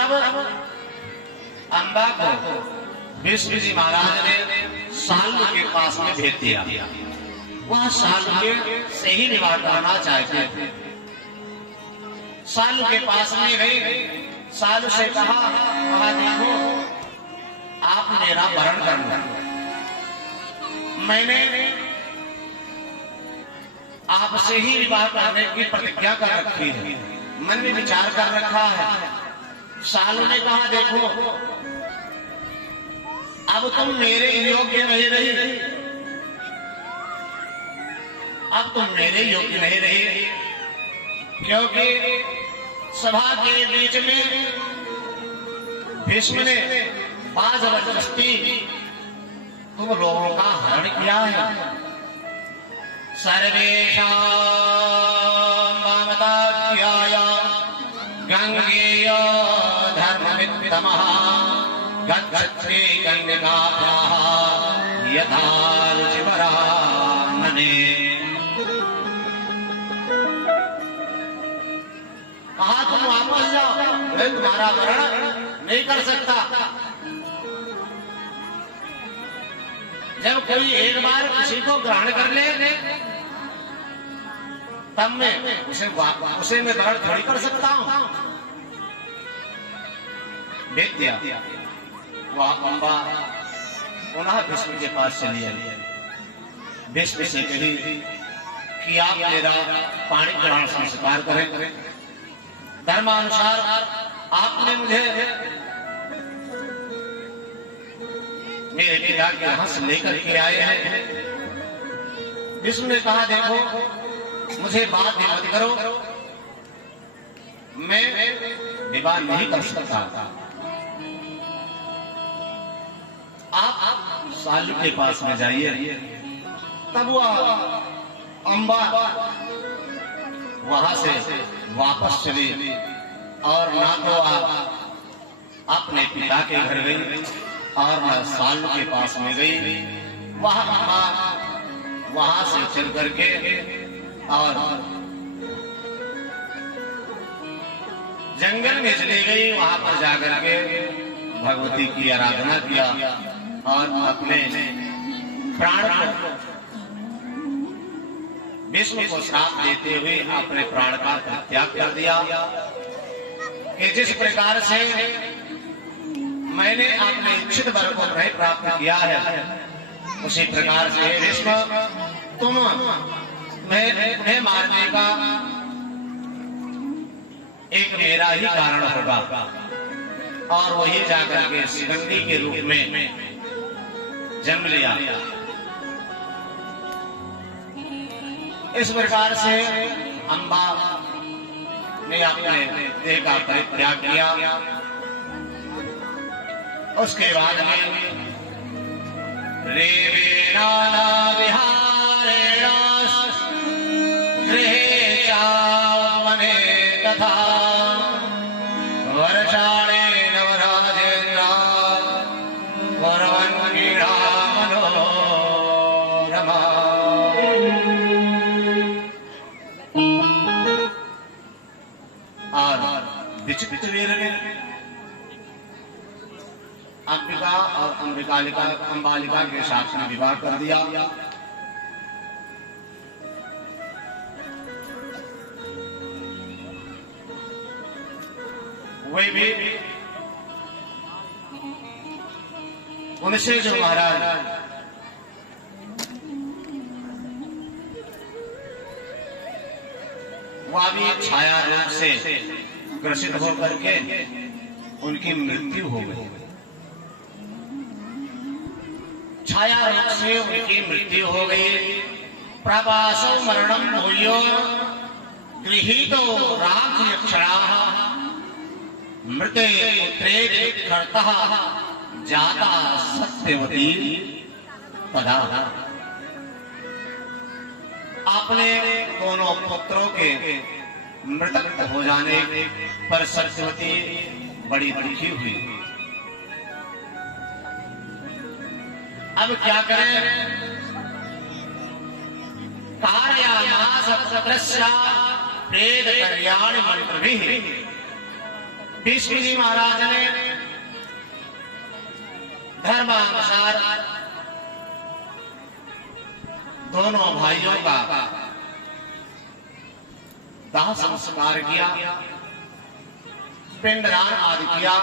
तब अम्बा को विष्णु जी महाराज ने सालू के पास में भेज दिया। वह सालू के से ही निवाह करना चाहते थे। सालू के पास में गए, सालू से कहा देखो आप मेरा वरण करना, मैंने आपसे ही विवाह करने की प्रतिज्ञा कर रखी है, मन में विचार कर रखा है। सालू ने कहा देखो अब तुम मेरे योग्य नहीं रही, अब तुम मेरे योग्य नहीं रही, क्योंकि सभा के बीच में भीष्म ने जबरदस्ती तुम लोगों का हरण किया है। सर्वेषां वामदाख्याय गंगेय धर्मवित्तमः गच्छति गंगाभ्याः यथा रुचिवरानने। कहा तुम वापस जाओ, मैं तुम्हारा वरण नहीं कर सकता। जब कोई एक बार किसी को ग्रहण कर ले तब मैं उसे मैं वरण थोड़ी कर सकता हूं। भेज दिया। वह अम्बा पुनः विष्णु के पास चली आई। विष्णु से कही कि आप मेरा पाणी ग्रहण संस्कार करें, धर्मानुसार आपने मुझे मेरे पिता के यहाँ से लेकर के आए हैं। विष्णु ने कहा देखो मुझे बात मत करो, मैं विवाह नहीं कर सकता। आप सालू के पास में जाइए। तब वह अम्बा वहां से वापस चली और ना तो आप अपने पिता के घर गई और न सालू के पास में गई। वह अम्बा वहां से चल करके और जंगल में चली गई। वहां पर जाकर के भगवती की आराधना किया और अपने प्राण को विष्णु को श्राप देते हुए अपने प्राण का परित्याग कर दिया कि जिस प्रकार से मैंने अपने इच्छित वर को नहीं प्राप्त किया है, उसी प्रकार से विष्णु तुम उन्हें मारने का एक मेरा ही कारण होगा। और वही जाकर के शिवंगी के रूप में जन्म लिया। इस प्रकार से अम्बा ने अपने देह का परित्याग किया। उसके बाद में रेवेना विहारेण गृहे चावने तथा वर्षाणे नवराजेन्द्र वरवन्नीरा मनोरमा। और विचित्र वीर ने अंबिका और अंबालिका के साथ में विवाह कर दिया। वही भी उनसे जो महाराज वह भी छाया रोग से ग्रसित होकर के उनकी मृत्यु हो गई। छाया रोग से उनकी मृत्यु हो गई। प्रवासो मरणम भूयो गृहीतो राक्षराः मृते पुत्रे कर्तः जाता सत्यवती तदा। अपने दोनों पुत्रों के मृतक हो जाने पर सत्यवती बड़ी दुखी हुई। अब क्या करें? कार्यामास सत्रस्या प्रेत कल्याण मंत्रभिः भीष्म जी महाराज ने धर्मानुसार दोनों भाइयों का दाह संस्कार किया, पिंडदान आदि किया।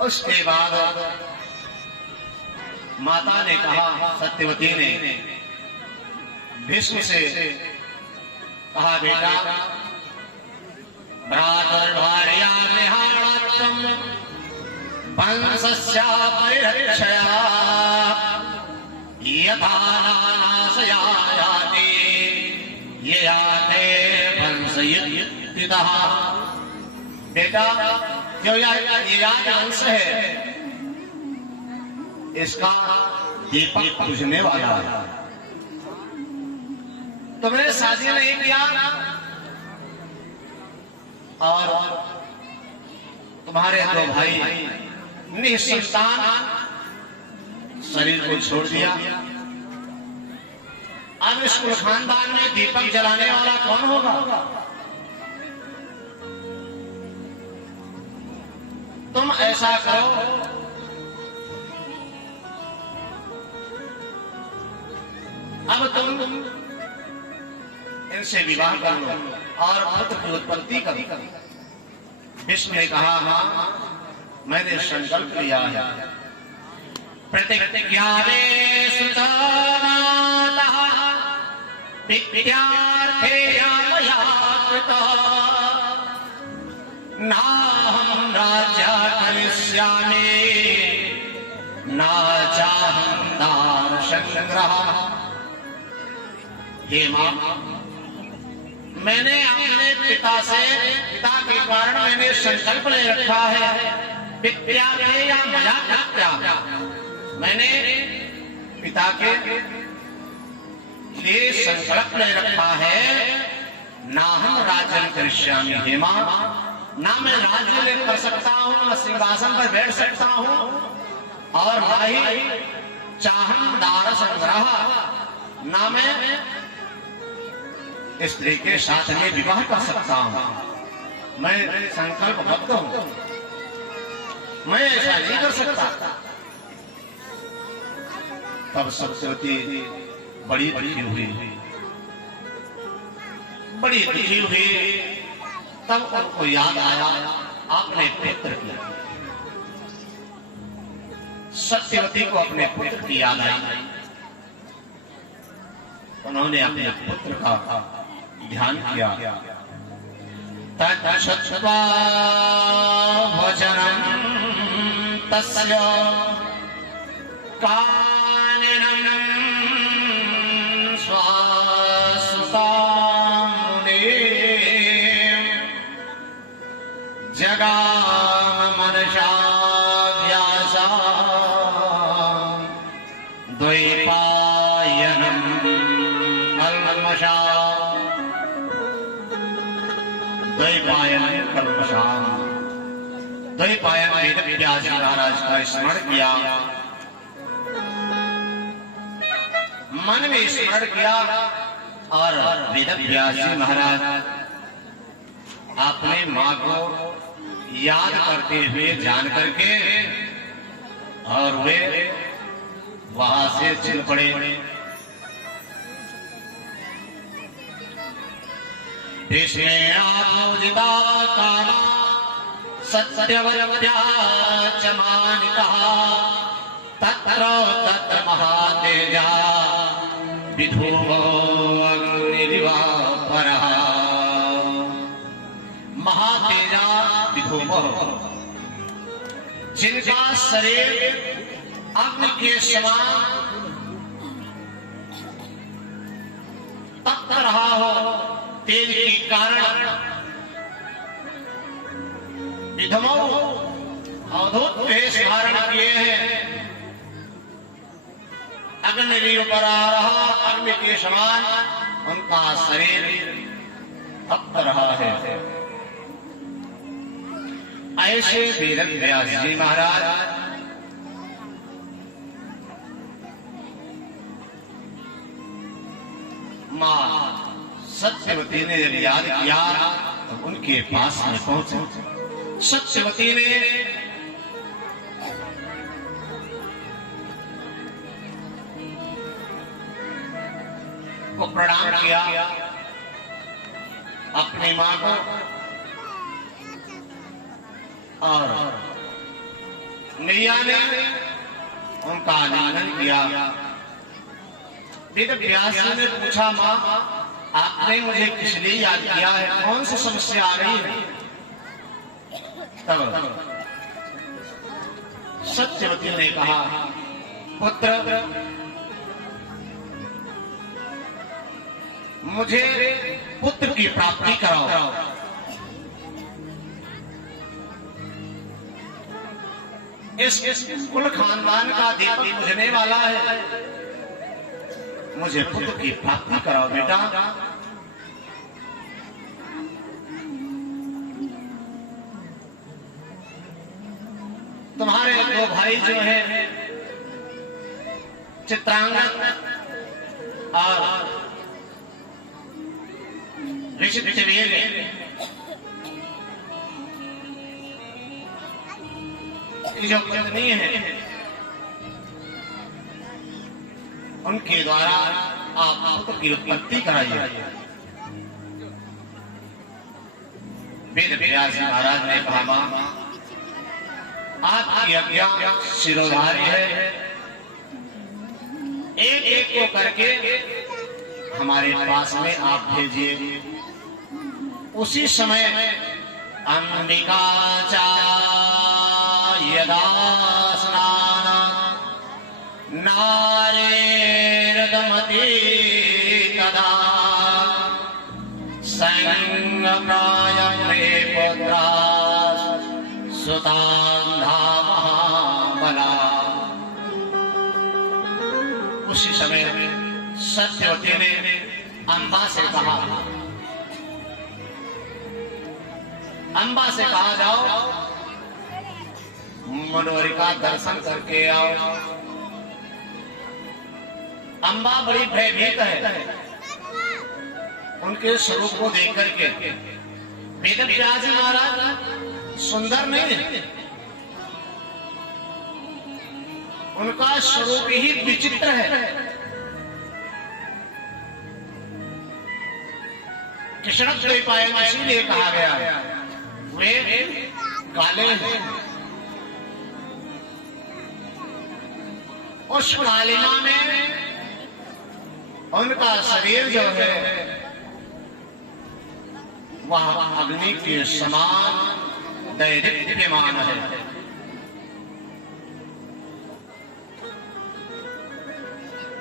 उसके बाद माता ने कहा, सत्यवती ने भीष्म से कहा, बेटा भ्रातर्भार्या निहारत्वं वंशस्य परिरक्षया यथा नाशयायाति ययाते वंशयुक्तितः। बेटा जो यह वंश है इसका दीपक बुझने वाला है। तुमने शादी नहीं किया और तुम्हारे दो भाई निसंतान शरीर को छोड़ दिया। अब इस कुल खानदान में दीपक जलाने वाला कौन होगा? तुम ऐसा करो, अब तुम इनसे विवाह कर लो और पुत्र की उत्पत्ति करो। भीष्म ने कहा, हाँ मैंने संकल्प लिया है। प्रतिज्ञावे सुतमातः विद्यार्थे मया कृतः नाहं राज्या करिष्यामि न चाहं दान संग्रहः। हे मां, मैंने अपने पिता के कारण मैंने संकल्प ले रखा है, विद्या के या मया कृत्या, मैंने पिता के लिए संकल्प ले रखा है। ना हम राज्य करिष्यामि, हे मां, ना मैं राज्य कर सकता हूँ, न सिंहासन पर बैठ सकता हूँ और ना ही चाहं दान संग्रह, ना मैं स्त्री के साथ में विवाह कर सकता हूं। मैं संकल्पबद्ध हूं, मैं ऐसा नहीं कर सकता। तब सत्यवती बड़ी दुखी हुई। तब उनको याद आया अपने पुत्र की। सत्यवती को अपने पुत्र की याद आई। उन्होंने अपने पुत्र का ध्यान किया। तच्छ्रुत्वा वचनं तस्य काननं स्वासुतां जगाम मनसा व्यासा द्वैपायनम् कल्मषा द्वैपायन वेदव्यास महाराज का स्मरण किया, मन में स्मरण किया और वेदव्यास जी महाराज अपने मां को याद करते हुए जान करके और वे वहां से चल पड़े। भीष्मेणापूजिता कामा सत्यवत्या च मानितः तत्र तत्र महातेजा विधूवो अग्निरिवा परः। महातेजा विधूवो, जिनका शरीर अग्नि के समान तप रहा हो, तेज के कारण विधमो अवधूत वेश धारण किए हैं। अग्नि ऊपर आ रहा, अग्नि के समान उनका शरीर तप रहा है। ऐसे वेदव्यास जी महाराज मां सत्यवती सत्यवती ने जब याद किया तो उनके पास में पहुंचे। सत्यवती ने को प्रणाम किया अपनी मां को और मैया ने उनका आलिंगन किया। वेद व्यास ने पूछा, मां आपने मुझे किस लिए याद किया है, कौन सी समस्या आ रही है? तब सत्यवती ने कहा, पुत्र मुझे पुत्र की प्राप्ति कराओ। इस कुल खानदान का दीपक बुझने वाला है, मुझे पुत्र की प्राप्ति कराओ बेटा। तुम्हारे दो भाई जो हैं चित्रांगद और ऋषिवेद, जो पत्नी है उनके द्वारा आप पुत्र की उत्पत्ति कराइए। वेद व्यास महाराज ने कहा, मां आपकी आज्ञा शिरोधार्य है, एक एक को करके हमारे पास में आप भेजिए। उसी समय अंबिका यदा स्नान नारेरदमति तदा संगमायमे पुत्रा सुतान्धा महाबला। उसी समय सत्यवती ने अंबा से कहा, अंबा से कहा जाओ मनोहरी का दर्शन करके आओ। अंबा बड़ी भयभीत है उनके स्वरूप को देख करके। वेद व्यास महाराज सुंदर नहीं है, उनका स्वरूप ही विचित्र है। कृष्ण द्वैपायन इसीलिए कहा गया, वे काले हैं। उस कालिमा में उनका शरीर जो है वह अग्नि के समान दैदीप्यमान है।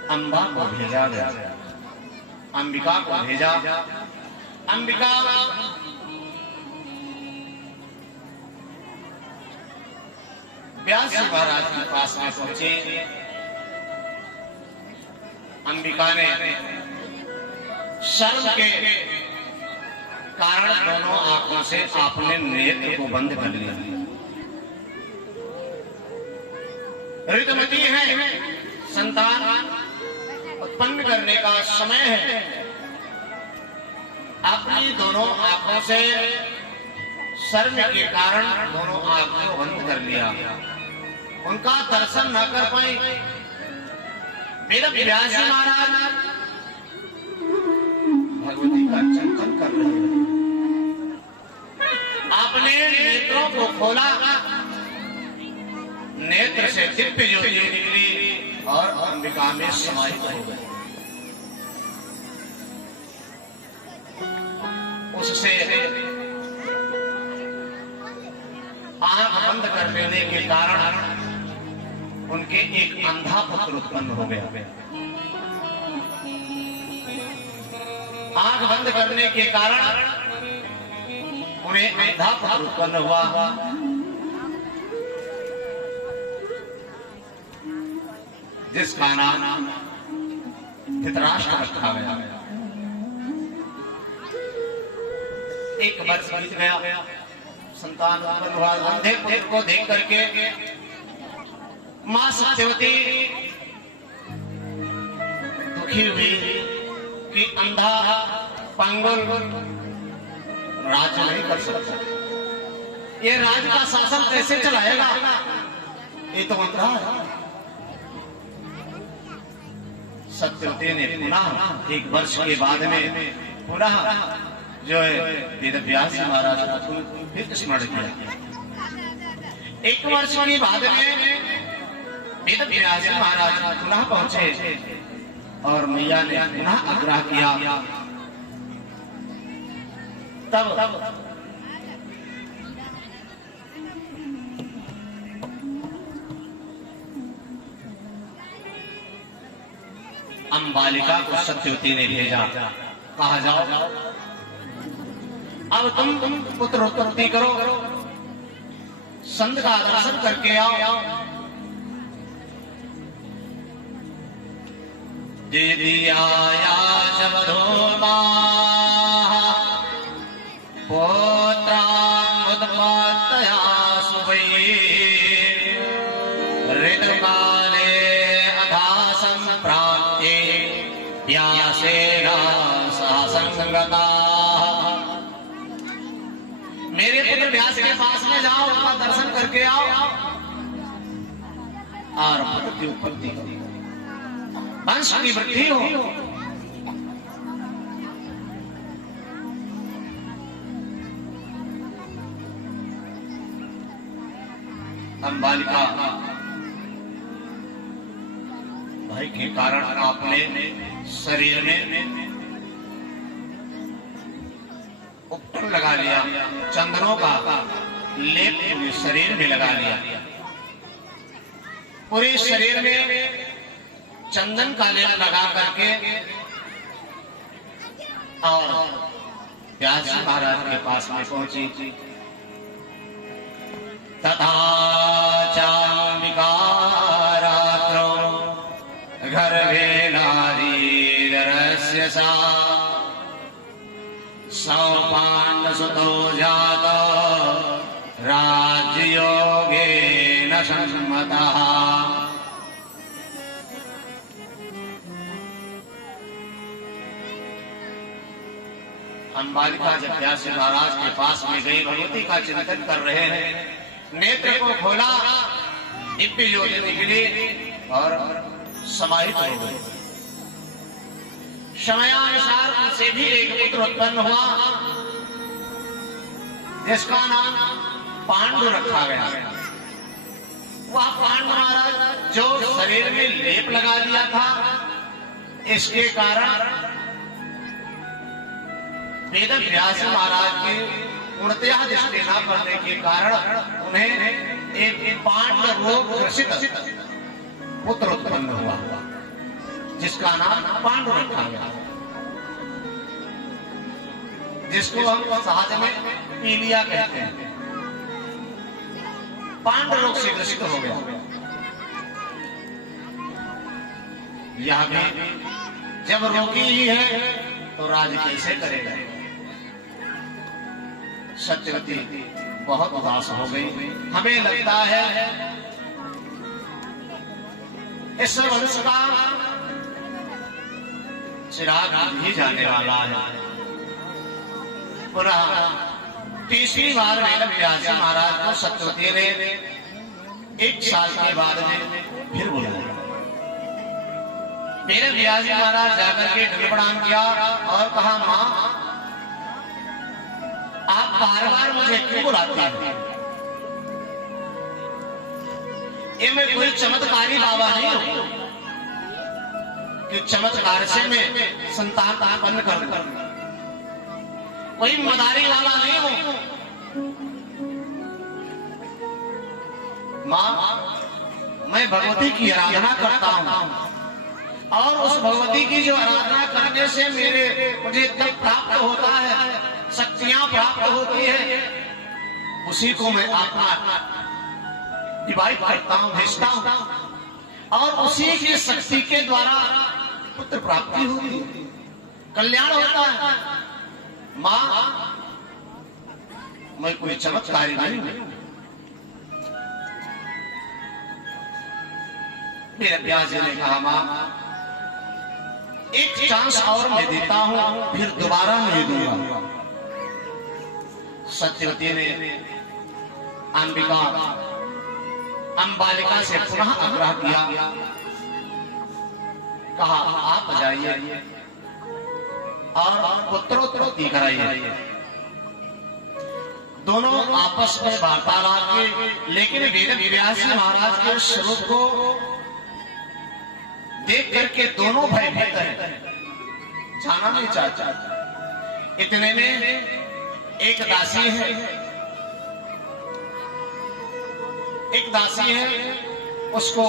अंबा को भेजा गया, अंबिका को भेजा। अंबिका व्यास महाराज के पास में पहुंचे। अंबिका ने शर्म के कारण दोनों आंखों से अपने नेत्र को बंद कर लिया। ऋतुमती है, संतान उत्पन्न करने का समय है। अपनी दोनों आंखों से शर्म के कारण दोनों आंखों को बंद कर लिया, उनका दर्शन न कर पाई। वेद व्यास महाराज भगवती का चिंतन कर रहे हैं। आपने नेत्रों को खोला, नेत्र से दिव्य ज्योति निकली और अंबिका में समाहित हो गई। उससे आंख बंद कर लेने के कारण उनके एक अंधा पुत्र उत्पन्न हो गया। आंख बंद करने के कारण उन्हें अंधा पुत्र उत्पन्न हुआ। जिसका नाम धृतराष्ट्र रखा गया। एक वर्ष बीत गया, संतान उत्पन्न हुआ। अंधे पुत्र को देख करके मां सत्यवती दुखी हुई कि अंधा पंगुल राज्य नहीं कर सकता। ये राज्य का शासन कैसे चलाएगा, ये तो मंत्रा है। सत्यवती ने पुनः 1 वर्ष के बाद में पुनः जो है वेद व्यास महाराज को फिर स्मरण किया। 1 वर्ष के बाद में वेद व्यास महाराज पुनः पहुंचे और मैया ने पुनः आग्रह किया। तब अंबालिका को सत्यवती ने भेजा, कहा जाओ अब तुम पुत्र उत्पत्ति करो, संत का दर्शन करके आओ। दिदियाया जवधोमा पुत्रामुत्पत्तया सुवै ऋतुकाले अथा संप्राप्ते व्यासेन सह संगता। मेरे पुत्र व्यास के पास में जाओ, उनका दर्शन करके आओ और पुत्र की उत्पत्ति करो, वंश की वृद्धि हो। अंबालिका भाई के कारण आपने शरीर में उपटन लगा लिया, चंदनों का लेप पूरे शरीर में लगा लिया। पूरे शरीर में चंदन का लेप लगा करके और व्यास जी महाराज के पास में पहुंची। तथा चाम्बिका रात्रो गर्भे नारीरस्य सा सौपाण्डसुतो जातो राज्ययोगेन सम्मतः। अंबालिका जब व्यास महाराज के पास में गई, भगवती का चिंतन कर रहे हैं, नेत्र को खोला, दिव्य ज्योति निकली और समाहित हो गई। समयानुसार उनसे भी एक पुत्र उत्पन्न हुआ, जिसका नाम पांडु रखा गया। वह पांडु महाराज जो शरीर में लेप लगा दिया था, इसके कारण वेद व्यास महाराज की पूर्णतया दृष्टि न करने के कारण उन्हें एक पांड रोग ग्रसित पुत्र उत्पन्न हुआ, जिसका नाम पांडु रखा गया, जिसको हम सहज में पीलिया कहते हैं। पांड रोग से ग्रसित हो गया। यह भी जब रोगी ही है तो राज कैसे करेगा। सत्यवती बहुत उदास हो गई। हमें लगता है इस वंश का चिराग ही जाने वाला है। पुनः 30वीं बार वेद व्यास महाराज को सत्यवती ने 1 साल के बाद में फिर बुलाया। वेद व्यास महाराज जाकर के दंड प्रणाम किया और कहा, मां आप बार-बार मुझे क्यों बुलाते हैं? ये मैं कोई चमत्कारी बाबा नहीं हूं कि चमत्कार से मैं संतान उत्पन्न कर दूं। कोई मदारी वाला नहीं हूं। मां, मैं भगवती की आराधना करता हूं और उस भगवती की जो आराधना करने से मुझे तब प्राप्त होता है, शक्तियां प्राप्त होती है, उसी को मैं आत्मा डिवाइड करता हूं, भेजता हूं और उसी की शक्ति के द्वारा पुत्र प्राप्ति होती है, कल्याण होता है। मां, मैं कोई चमत्कारी नहीं हूं। मेरे व्यास जी ने कहा, मां एक चांस और मैं देता हूं, फिर दोबारा नहीं दूंगा। सत्यवती ने अंबिका अंबालिका से पुनः आग्रह किया, कहा आप जाइए और पुत्रोत्पत्ति कराइए। दोनों आपस में वार्तालाप किए, लेकिन वेद व्यास महाराज के स्वरूप को देख करके दोनों भयभीत हैं, जाना नहीं चाहते। इतने में एक दासी है, उसको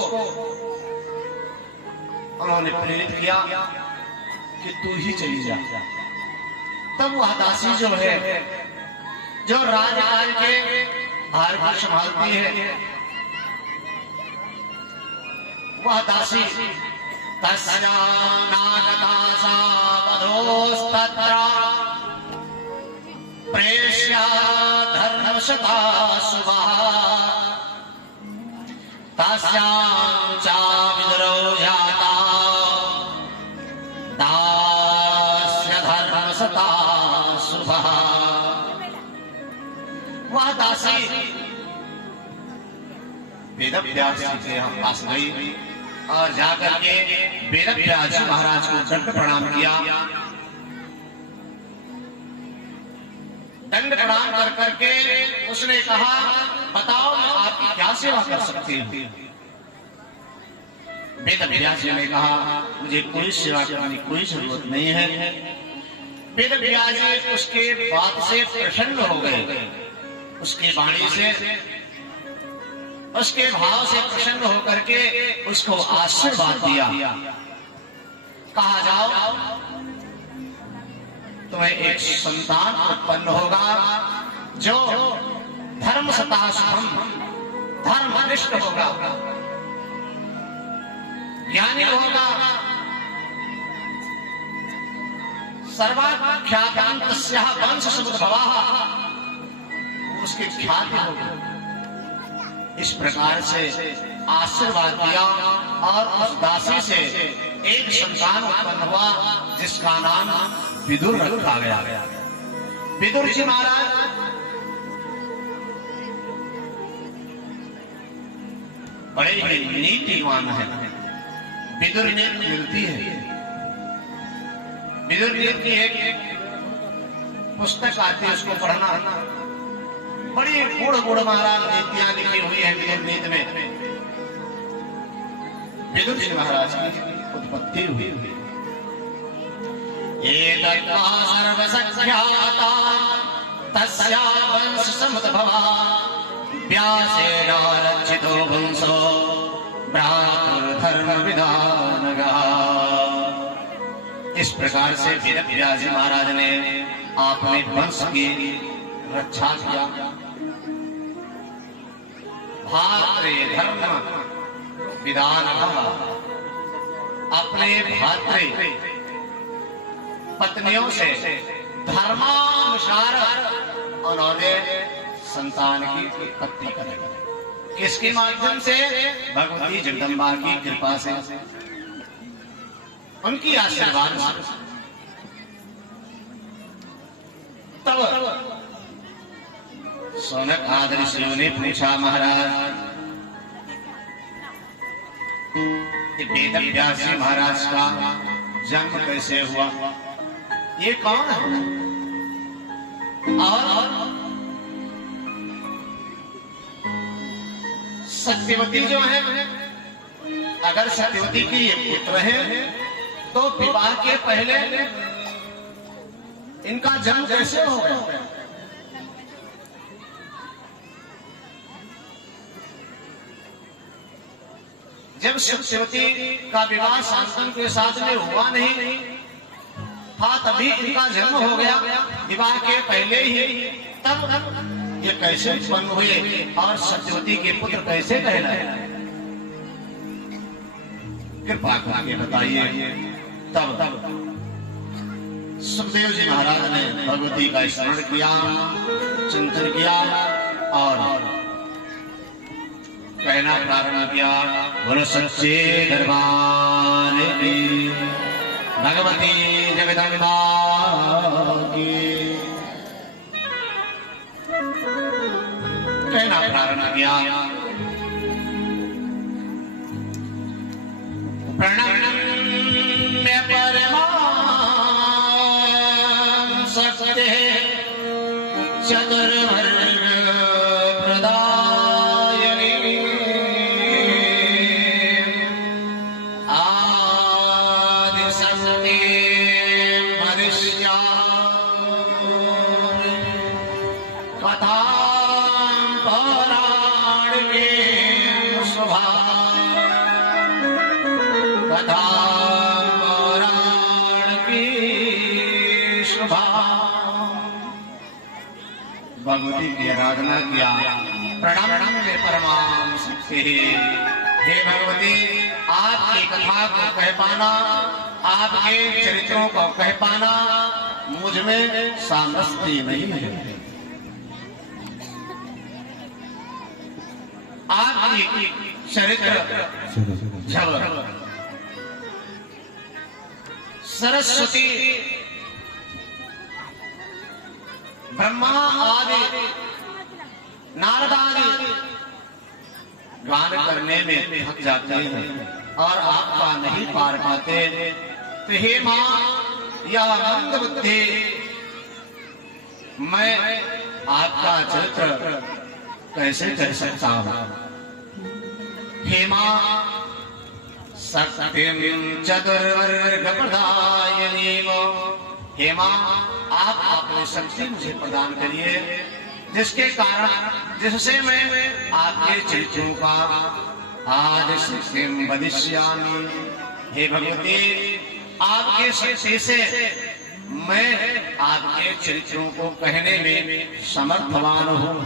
उन्होंने प्रेरित किया कि तू ही चली जा। तब वह दासी जो है, जो राजकाज के भार को संभालती है, वह दासी तस्या नागता सा वधोस्तत्र प्रेष्या धर्मशता शुभः तस्यां च विदुरो जाता दास्य धर्मशता शुभः। वह दासी वेदव्यास जी के यहाँ पास गई और जाकर के वेदव्यास जी महाराज को दंड प्रणाम किया। दंड प्रणाम कर करके उसने कहा, बताओ मैं आपकी क्या सेवा कर सकती हूँ। वेदव्यास जी ने कहा, मुझे कोई सेवा करने की कोई जरूरत नहीं है। वेदव्यास जी उसके बात से प्रसन्न हो गए, उसकी वाणी से, उसके भाव से प्रसन्न होकर के उसको आशीर्वाद दिया। कहा जाओ तुम्हें एक संतान उत्पन्न होगा जो धर्मशता शुभम, धर्मनिष्ठ होगा, ज्ञानी होगा, सर्वाख्यातं तस्याः वंश समुद्भवः, उसकी ख्याति होगी। इस प्रकार से आशीर्वाद दिया और उस दासी से एक संतान उत्पन्न हुआ जिसका नाम विदुर रखा गया। विदुर जी महाराज बड़े ही नीतिवान है। विदुर नीति मिलती है, विदुर नीति एक पुस्तक आती है, उसको पढ़ना। बड़ी गुड़ महाराज नीतियां लिखी हुई है विदुर नीति में। विदुर जी महाराज की उत्पत्ति हुई। सर्वसख्याता तस्या वंश समुद्भवा व्यासेन रक्षितो वंशो भ्रातृधर्म विधानगः। इस प्रकार से वेदव्यास जी महाराज ने अपने वंश की रक्षा किया। भातृधर्म विधानगः, अपने भातृ पत्नियों से धर्मानुसार उन्होंने संतान की उत्पत्ति करी। किसके माध्यम से? भगवती जगदम्बा की कृपा से, उनकी आशीर्वाद से। तब सौनक आदि शिव ने पूछा, महाराज वेदव्यास जी महाराज का जन्म कैसे हुआ? ये कौन है? और सत्यवती जो है, अगर सत्यवती की ये पुत्र है तो विवाह के पहले इनका जन्म कैसे हो गया? जब सत्यवती का विवाह शांतनु के साथ में हुआ नहीं था, तभी इनका जन्म हो गया, विवाह के पहले ही। तब ये कैसे उत्पन्न हुए और सत्यवती के पुत्र कैसे कहलाए? कृपा करके बताइए। तब सुखदेव जी महाराज ने भगवती का स्मरण किया, चिंतन किया और कहना प्रारंभ किया, बोलो सच्चे दरबार की, भगवती जगदम्बा की। कहना प्रारंभ किया, प्रणम्य परमां सत्ते चतुर्वर्ग प्रदायिनी आदि शक्ति वदिष्यामि कथा पौराणिके शुभा कथा पौराणिकी शुभा। भगवती की आराधना किया, प्रणाम में परमाम शक्ति। हे भगवती, आपकी कथा को कह पाना, आपके चरित्रों को कह पाना मुझ में सामर्थ्य नहीं है। आपकी चरित्र झलक सरस्वती ब्रह्मा आदि नारद आदि गान करने में थक जाते हैं और आपका नहीं पार पाते। तो हे मां, यह मंद बुद्धि मैं आपका चरित्र कैसे कर सकता हूं। हे मां, सत्यम चतुर्वर्ग प्रदायिनी, हे मां, आप अपने शक्ति मुझे प्रदान करिए, जिसके कारण जिससे मैं आपके चरित्रों का आदि शक्ति वदिष्यामि। हे भगवती, आपके शक्ति से मैं आपके चरित्रों को कहने में समर्थवान हूं।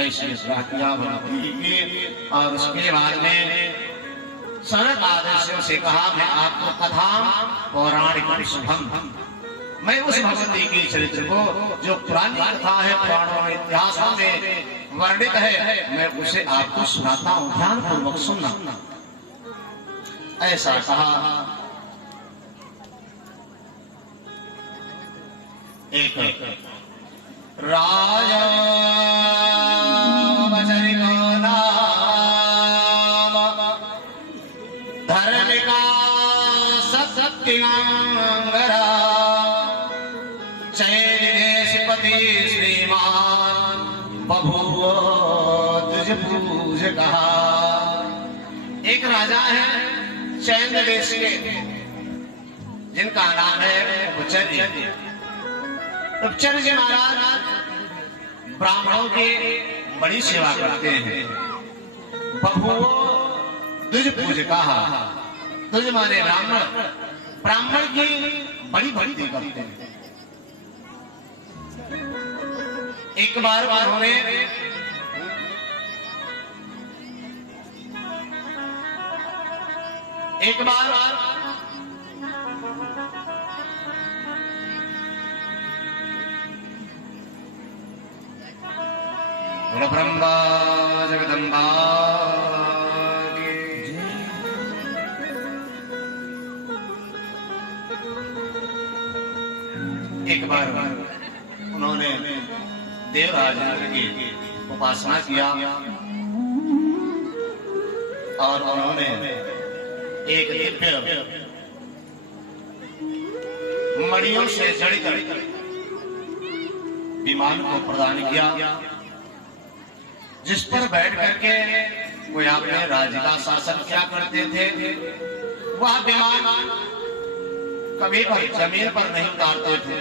ऐसी प्रार्थना भगवती की। और उसके बाद में सनक आदर्शों से कहा, मैं आपको कथा पौराणिक शुभम, मैं उस भगवती की चरित्र को जो पुरानी कथा है, पुराणों में इतिहासों में वर्णित है, मैं उसे आपको सुनाता हूं, ध्यान पूर्वक सुनना। ऐसा कहा। एक राजा धर्मिका सत्यंगरा चैदेशपति श्रीमान बभूव तुझ पूजका। एक राजा है चैन देश के, जिनका नाम है उपचर्य। उपचर्य महाराज ब्राह्मणों की बड़ी सेवा करते हैं। बभूव तुझ पूजका, तुझ माने ब्राह्मण, ब्राह्मण की बड़ी भक्ति करते हैं। एक बार उन्होंने ब्रह्मा जगदम्बा एक बार उन्होंने देवराज की उपासना किया और उन्होंने एक दिव्य मणियों से जड़कर विमान को प्रदान किया, जिस पर बैठ करके वे अपने राज्य का शासन किया करते थे। वह विमान कभी पर जमीन पर नहीं उतारते थे,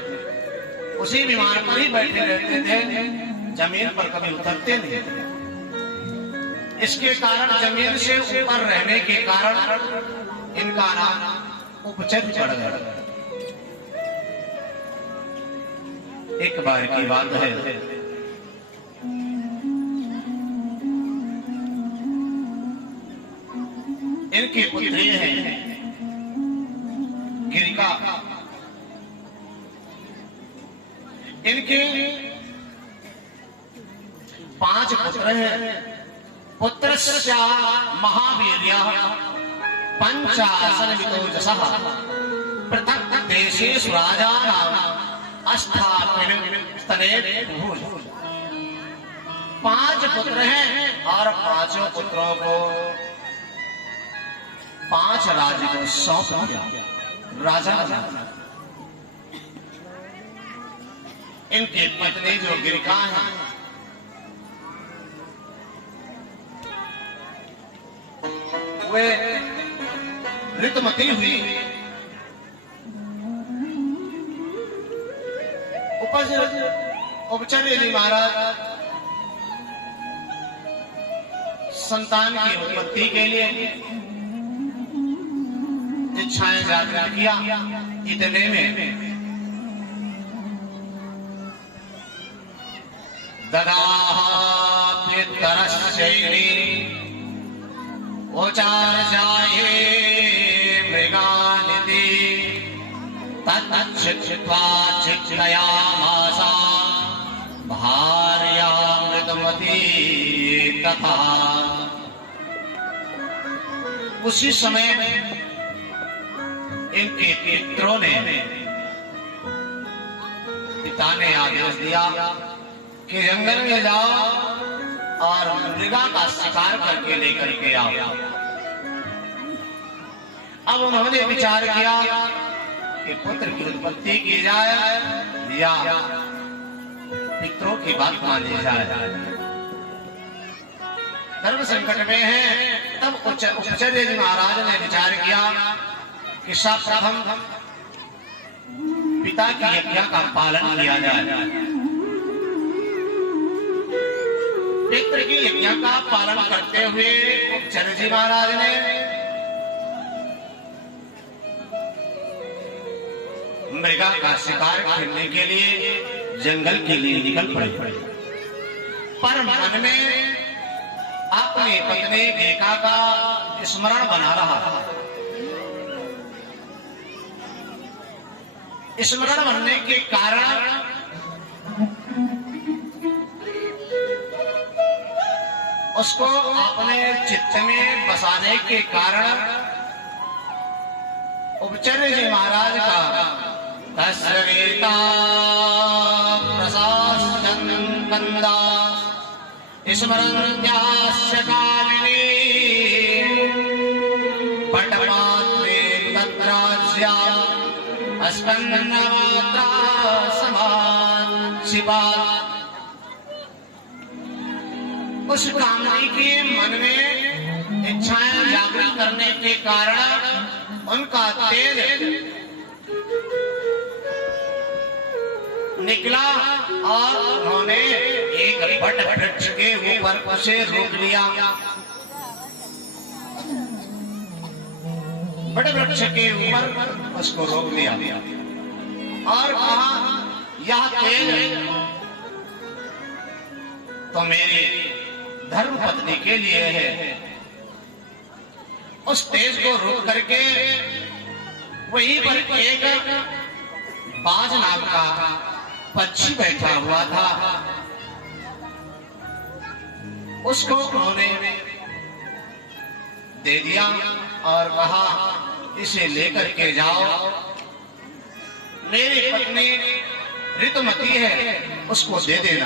उसी विमान पर ही बैठे रहते थे, जमीन पर कभी उतरते नहीं थे। इसके कारण जमीन से ऊपर रहने के कारण इनका नाम उपचर्य पड़ गया। एक बार की बात है, इनकी पुत्री है गिरिका। इनके 5 पुत्र हैं। पुत्रस्य महावीर्यः पंचासनमितो जसः पृथक् देशेषु राजानाम् अस्थापितस्तने 5 पुत्र हैं और 5 पुत्रों को 5 राज्य को सौंप दिया। राजा इनकी पत्नी जो गिरिका है वे ऋतुमती हुई। उपचर्य जी महाराज संतान की उत्पत्ति के लिए इच्छाएं जागृत किया। इतने में ददापितरश्चैनी ओचार जाये मृगानिति तच्छित्वा चित्तयामासा भार्यामृतमती तथा। उसी समय इनके पितरों ने पिता ने आदेश दिया कि जंगल में जाओ और मृगा का शिकार करके लेकर के आओ। अब उन्होंने विचार किया कि पुत्र की उत्पत्ति की जाए या पितरों की बात मानी जाए। धर्म संकट में है, तब उपचर्य जी महाराज ने विचार किया कि सर्वप्रथम पिता की आज्ञा का पालन किया जाए। पितृ की आज्ञा का पालन करते हुए उपचर्य जी महाराज ने मृगा का शिकार करने के लिए जंगल के लिए निकल पड़े। पर मन में अपनी पत्नी गिरिका का स्मरण बना रहा। स्मरण बनने के कारण उसको अपने चित्त में बसाने के कारण उपचर्य जी महाराज का तस्वीता प्रशासन कंदा स्मरन्त्यास्य कामिनी पटमात्रे तत्राज्या अस्कन्नमात्रा समान शिवा। उस कामनी के मन में इच्छाएं जागृत करने के कारण उनका तेज निकला और उन्होंने एक बट वृक्ष के ऊपर उसे रोक लिया। बट वृक्ष के ऊपर उसको रोक लिया और कहा यह तेज तो मेरी धर्म पत्नी के लिए है। उस तेज को रोक करके वहीं पर एक बाज नाम का पक्षी बैठा हुआ था। उसको उन्होंने दे दिया और कहा इसे लेकर के जाओ, मेरी पत्नी ऋतुमती है, उसको दे देना,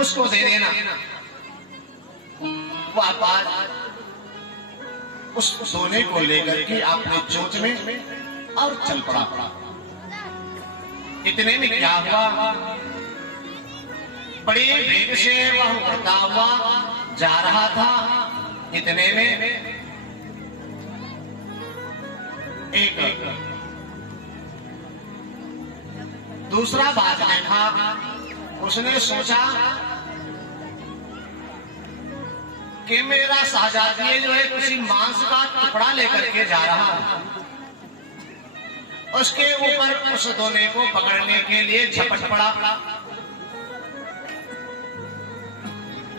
उसको दे देना। वह बात उस सोने को लेकर के अपने चोंच में और चल पड़ा। इतने में क्या हुआ, बड़े वेग से वह उड़ता हुआ जा रहा था। इतने में एक दूसरा बाज देखा। उसने सोचा कि मेरा शाहजादी जो है किसी मांस का टुकड़ा लेकर के जा रहा है। उसके ऊपर उस दोने को पकड़ने के लिए झपट पड़ा।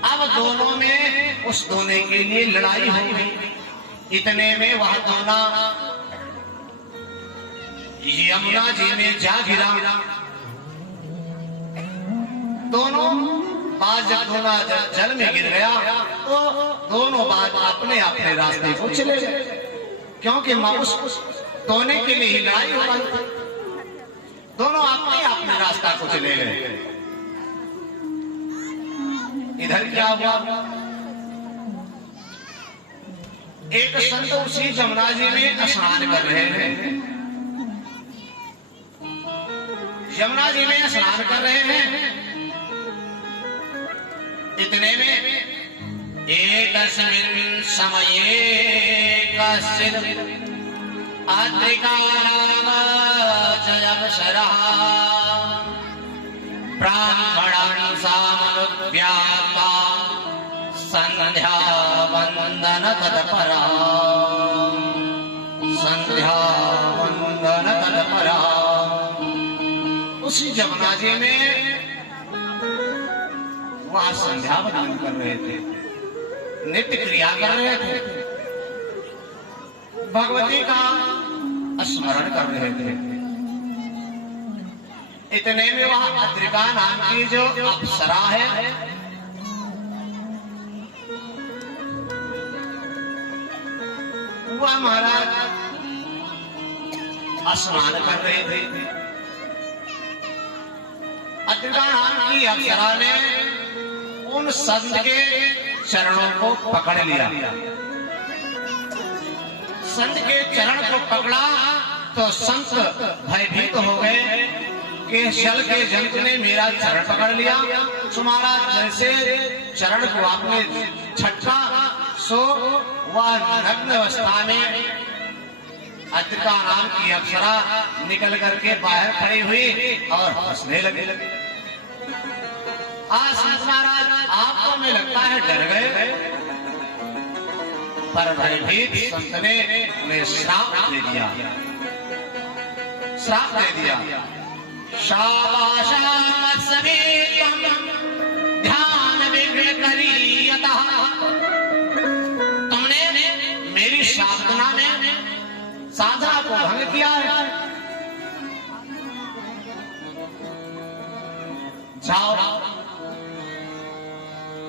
अब दोनों में उस दोने के लिए लड़ाई हो गई। इतने में वह दोना यमुना जी में जा गिरा। दोनों बाज जब दोनों जल में गिर गया तो दोनों बाज अपने अपने रास्ते को चले गए, क्योंकि उस सोने के लिए ही लड़ाई हो रही थी। दोनों अपने अपने रास्ता को चले गए। इधर क्या हुआ, एक संत उसी जमुना जी में स्नान कर रहे हैं। यमुना जी में स्नान कर रहे हैं। इतने में एकस्मिन् समये कश्चित् अद्रिकानामचयवसरः ब्राह्मणं सामनुव्याप्ता संध्या वंदन तत्परा, संध्या वंदन तत्परा। उसी जमुना जी में वहां संध्या वंदन कर रहे थे, नित्य क्रिया कर रहे थे, भगवती का स्मरण कर रहे थे। इतने में वहां अद्रिका नाम की जो अप्सरा है, वह महाराज स्नान कर रहे थे। अद्रिका नाम की अप्सरा ने उन संत के चरणों को पकड़ लिया। संत के चरण को पकड़ा तो संत भयभीत हो गए कि जल के जंतु ने मेरा चरण पकड़ लिया। तुम्हारा जैसे चरण को आपने छटका, सो वह नग्न अवस्था में अद्रिका नाम की अप्सरा निकल करके बाहर खड़ी हुई और हंसने लगे। आज संत महाराज आपको में लगता है डर गए, पर भयभीत संत ने उन्हें श्राप दे दिया, श्राप दे दिया। शाबाश समेतम ध्यान विघ्न करियतः, तुमने मेरी साधना में साधना को भंग किया है। जाओ,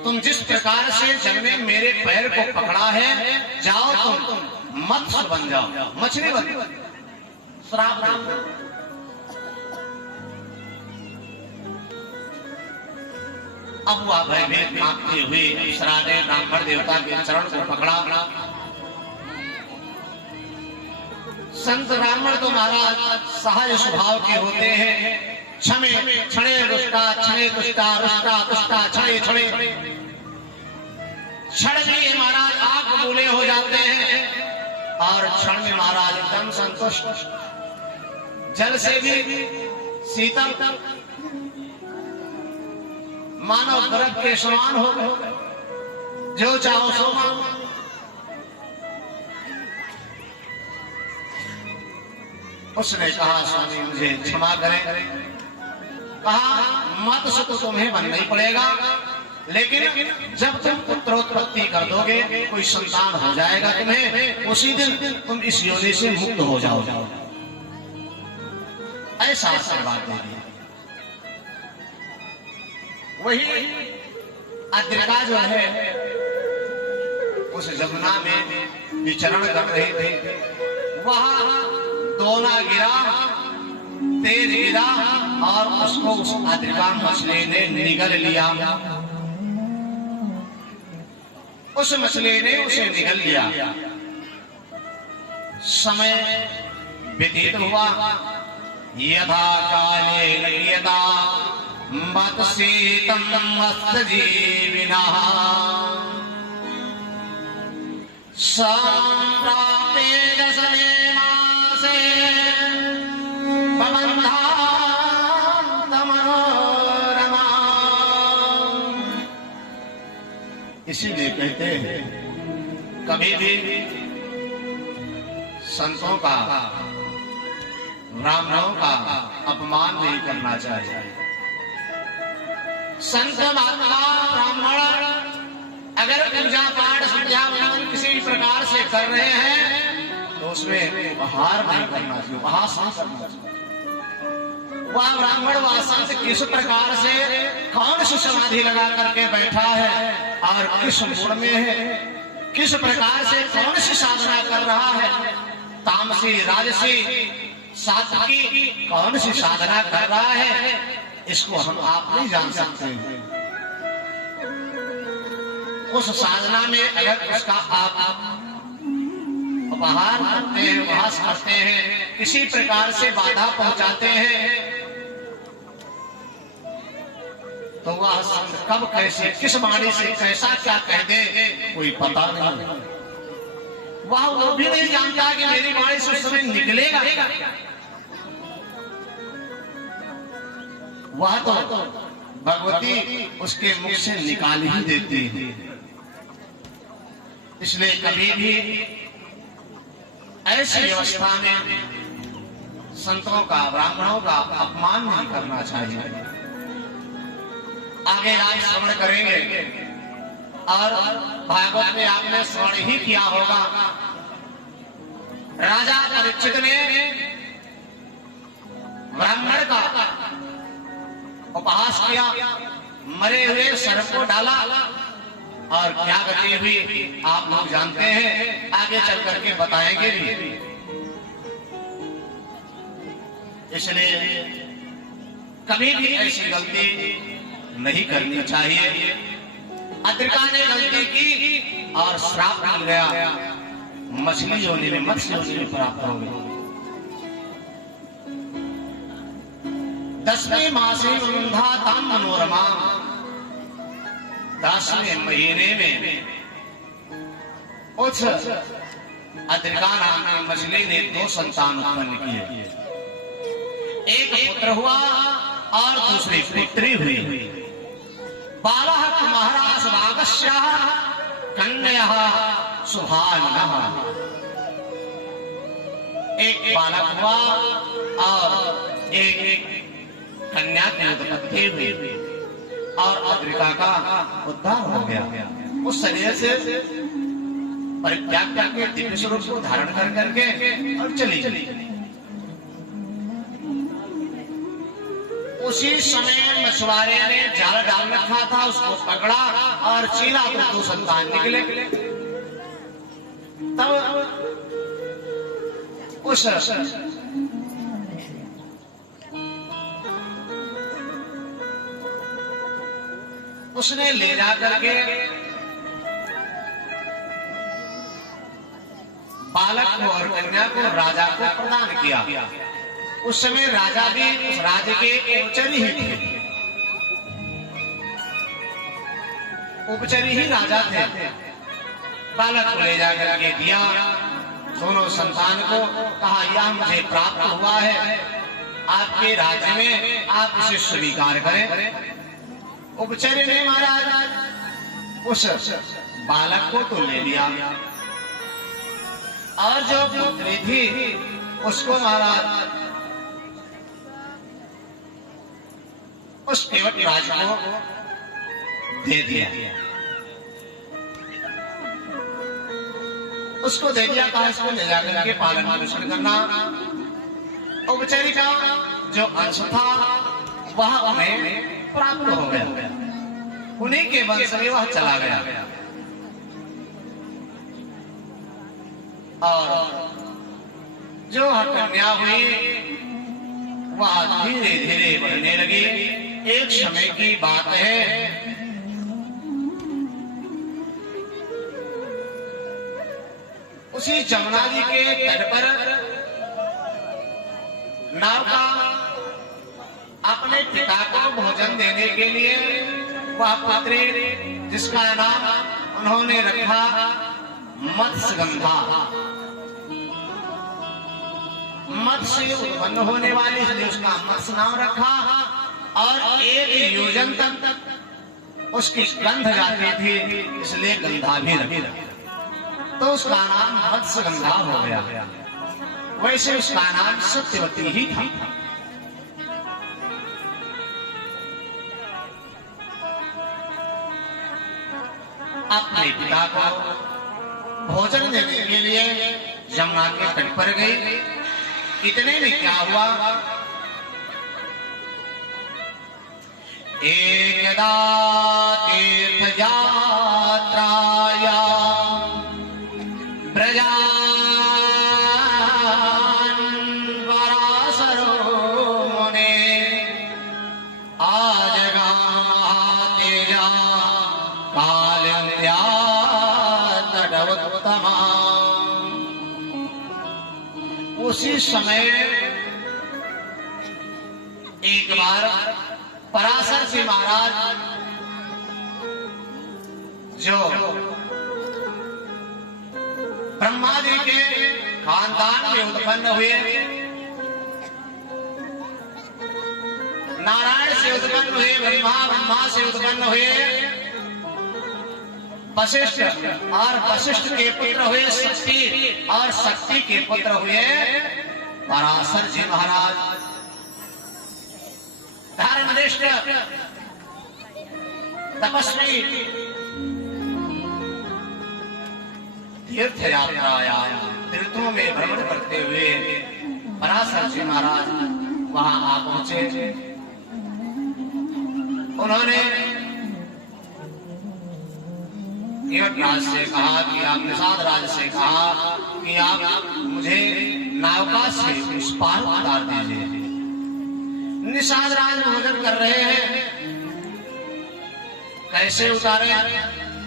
तुम जिस प्रकार से जल में मेरे पैर को पकड़ा है, जाओ तुम मत्स्य बन जाओ, मछली बन जाओ। श्राप अब वह भयभीत कांपते हुए अप्सरा ने ब्राह्मण देवता के चरण को पकड़ा। संत ब्राह्मण तो महाराज सहज स्वभाव के होते हैं, क्षमे क्षणे रुष्टा, क्षणे तुष्टा, रुष्टा तुष्टा, क्षणे क्षणे। क्षण में महाराज आग बबूले हो जाते हैं और क्षण में महाराज एकदम संतुष्ट, जल से भी शीतल, मानव बर्फ के समान हो गए, जो चाहो सो मांगो। उसने कहा स्वामी मुझे क्षमा करें। कहा मत्स्य तो तुम्हें बनना ही पड़ेगा, लेकिन जब तुम पुत्रोत्पत्ति कर दोगे, कोई संतान हो जाएगा तुम्हें, उसी दिन तुम इस योनि से मुक्त हो जाओगे। ऐसा आशीर्वाद दे दिया। वही अद्रिका जो है उस जमुना में विचरण कर रहे थे, वहां दोना गिरा, तेज गिरा और उसको उस अद्रिका मछली ने निगल लिया। उस मछली ने उसे निगल लिया। समय व्यतीत हुआ, यथा काले यदा मत्सीतं मत्स्यजीविनः सम्प्राप्ते दशमे मासे बबन्धान्त मनोरमा। इसीलिए कहते हैं कभी भी संतों का, ब्राह्मणों का अपमान नहीं करना चाहिए। संत महात्मा ब्राह्मण अगर पूजा पाठ संध्या वंदन किसी प्रकार से कर रहे हैं तो उसमें उपहार नहीं करना चाहिए, उपहास नहीं करना चाहिए। वह ब्राह्मण व संत किस प्रकार से कौन सी समाधि लगा करके बैठा है और किस मूड में है, किस प्रकार से कौन सी साधना कर रहा है, तामसी राजसी सात्विकी कौन सी साधना कर रहा है, इसको हम आप नहीं जान सकते हैं। उस साधना में अगर उसका आप उपहार करते हैं, उपहास करते हैं, किसी प्रकार से बाधा पहुंचाते हैं, तो वह संत कब कैसे किस वाणी से कैसा क्या कह दे कोई पता नहीं। वह वो भी नहीं जानता कि मेरी वाणी से उस समय निकलेगा। वह तो भगवती उसके मुख से निकाल ही देती है। इसलिए कभी भी ऐसी व्यवस्था में संतों का ब्राह्मणों का अपमान नहीं करना चाहिए। आगे आप श्रवण करेंगे और भागवत में आपने श्रवण ही किया होगा। राजा परीक्षित ने ब्राह्मण का उपहास किया, मरे हुए सर्प को डाला और क्या गति हुई आप लोग जानते हैं, आगे चल करके बताएंगे भी। इसलिए कभी भी ऐसी गलती नहीं करनी चाहिए। अद्रिका ने गलती की और श्राप मिल गया, मछली योनि में मत्स्य योनि में प्राप्त हो गई। 10वें मासे वृंदा ताम मनोरमा, 10वें महीने में उस अद्रिका नाम की मछली ने 2 संतान उत्पन्न किए। एक पुत्र हुआ और दूसरी पुत्री हुई। बालः महाराज नागस्य कन्या सुहानः, एक बालक हुआ और एक कन्या की उत्पत्ति हुई और अद्रिका का उद्धार हो गया। उस शरीर से परित्याग करके दिव्य स्वरूप को धारण कर करके और चली। उसी समय मछुआरे ने जाल डाल रखा था, उसको पकड़ा और चीला तो 2 संतान निकले। तब उसने ले जा करके बालक को और कन्या को राजा को प्रदान किया। उस समय राजा भी उस राज्य के उपचरी ही थे, उपचरी ही राजा थे। बालक को ले जाकर के दिया, दोनों संतान को कहा यह मुझे प्राप्त हुआ है, आपके राज्य में आप इसे स्वीकार करें। उपचरी ने महाराज उस बालक को तो ले लिया और जो पुत्री थी उसको महाराज उस केवट राज को दे दिया। उसको दे दिया, कहा इसको ले जाकर के पालन पोषण करना। उपचरी का जो अंश था वह उन्हें प्राप्त हो गया, उन्हीं के वंश में वह चला गया। और जो कन्या हुई वह धीरे धीरे बढ़ने लगी। एक समय की बात है, उसी जमुना जी के तट पर नौका अपने पिता को भोजन देने के लिए वह पुत्री जिसका नाम उन्होंने रखा मत्स्यगंधा, मत्स्य उत्पन्न होने वाली इसलिए उसका मत्स्य नाम रखा। और एक योजन तक उसकी गंध जाती थी इसलिए गंधा भी रखी, तो उसका नाम मत्स्यगंधा हो गया। वैसे उसका नाम सत्यवती ही था। अपने पिता को भोजन देने के लिए यमुना के तट पर गई। इतने में क्या हुआ, एकदा तीर्थयात्राया ब्रजान पराशरो मुने आजगामहातेजा कालिन्द्या तटवत्तमा। उसी समय एक बार पराशर जी महाराज जो ब्रह्मा जी के खानदान में उत्पन्न हुए, नारायण से उत्पन्न हुए, ब्रह्मा से उत्पन्न हुए, वशिष्ठ और वशिष्ठ के पुत्र हुए शक्ति और शक्ति के पुत्र हुए पराशर जी महाराज। धर्मनिष्ठ तपस्वी तीर्थ यात्राया तीर्थों में भ्रमण करते हुए पराशर जी महाराज वहां आ पहुंचे। उन्होंने यमराज से कहा कि आप निषाद राज से कहा कि आप मुझे नौका से उस पार उतार दीजिए। निषाद राज भोजन कर रहे हैं, कैसे उतारे?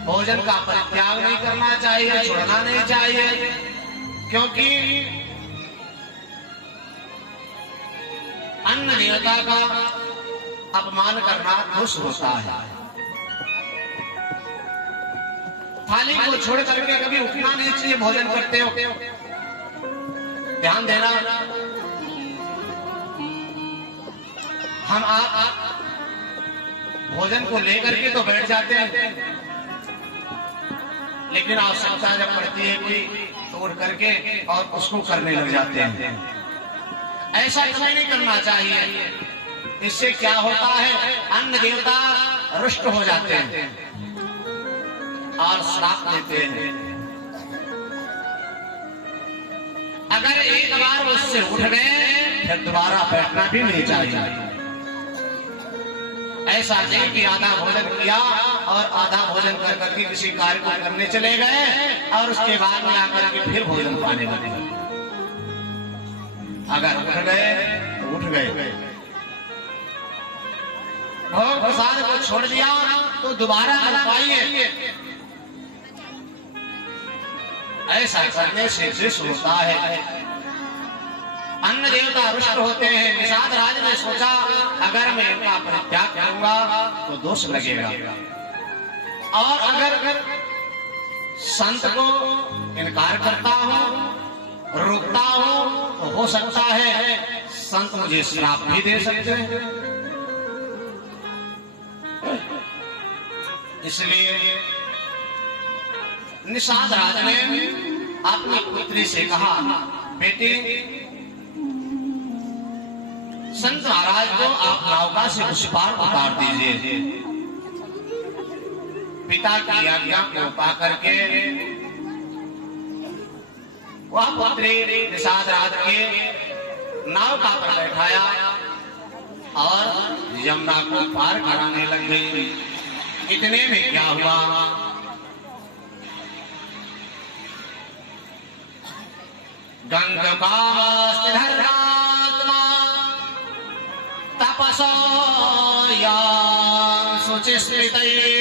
भोजन का परित्याग नहीं करना चाहिए, छोड़ना नहीं चाहिए, क्योंकि अन्न देवता का अपमान करना दोष होता है। थाली को छोड़ करके कभी उठना नहीं चाहिए भोजन करते हो, ध्यान देना। हम आप भोजन को लेकर के तो बैठ जाते हैं, लेकिन आवश्यकता जब पड़ती है कोई तो उठ करके और उसको करने लग जाते हैं। ऐसा कभी नहीं करना चाहिए। इससे क्या होता है, अन्न देवता रुष्ट हो जाते हैं और श्राप देते हैं। अगर एक बार उससे उठ गए फिर दोबारा बैठना भी नहीं चाहिए। ऐसा नहीं कि आधा भोजन किया और आधा भोजन कर करके किसी कार्य को करने चले गए और उसके बाद में आकर के फिर भोजन पाने लगे। अगर उठ गए तो उठ गए, और प्रसाद को छोड़ दिया तो दोबारा कर पाइए। ऐसा करने से द्वेष होता है, अन्न देवता रुष्ट होते हैं। निषाद राज ने सोचा अगर मैं इनका परित्याग करूंगा तो दोष लगेगा, और अगर संत को इनकार करता हूं, रोकता हूं, तो हो सकता है संत मुझे श्राप भी दे सकते हैं। इसलिए निषाद राज ने अपनी पुत्री से कहा, बेटी संत महाराज को आप नौका से उस पार उतार दीजिए। पिता की आज्ञा को पा करके वह पुत्री निषाद राज के नौका पर बैठाया और यमुना को पार कराने लग गई। इतने में क्या हुआ, गंगकास्तिधर्मात्मा तपसा शुचिस्मृतये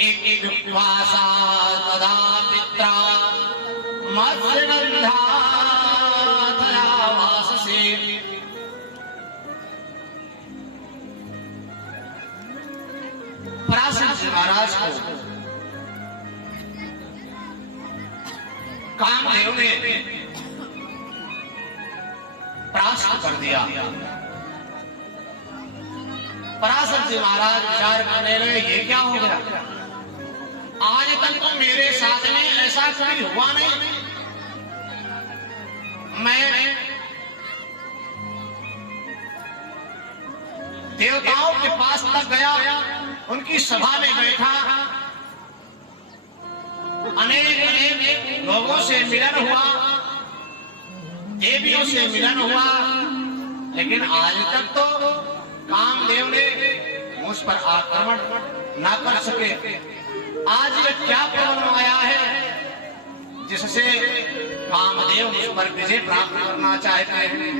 एक भाषा तदा पित्रा मत्स्यगंधातयावाससे। पराशर जी महाराज को कामदेव ने परास्त कर दिया। पराशर जी महाराज विचार करने लगे, ये क्या हो गया? आज तक तो मेरे साथ में ऐसा कभी हुआ नहीं। मैं देवताओं के पास तक गया, उनकी सभा में बैठा, अनेक लोगों से मिलन हुआ, देवियों से मिलन हुआ, लेकिन आज तक तो कामदेव ने मुझ पर आक्रमण ना कर सके। आज ये क्या प्रॉब्लम आया है जिससे कामदेव मुझ पर विजय प्राप्त करना चाहते हैं।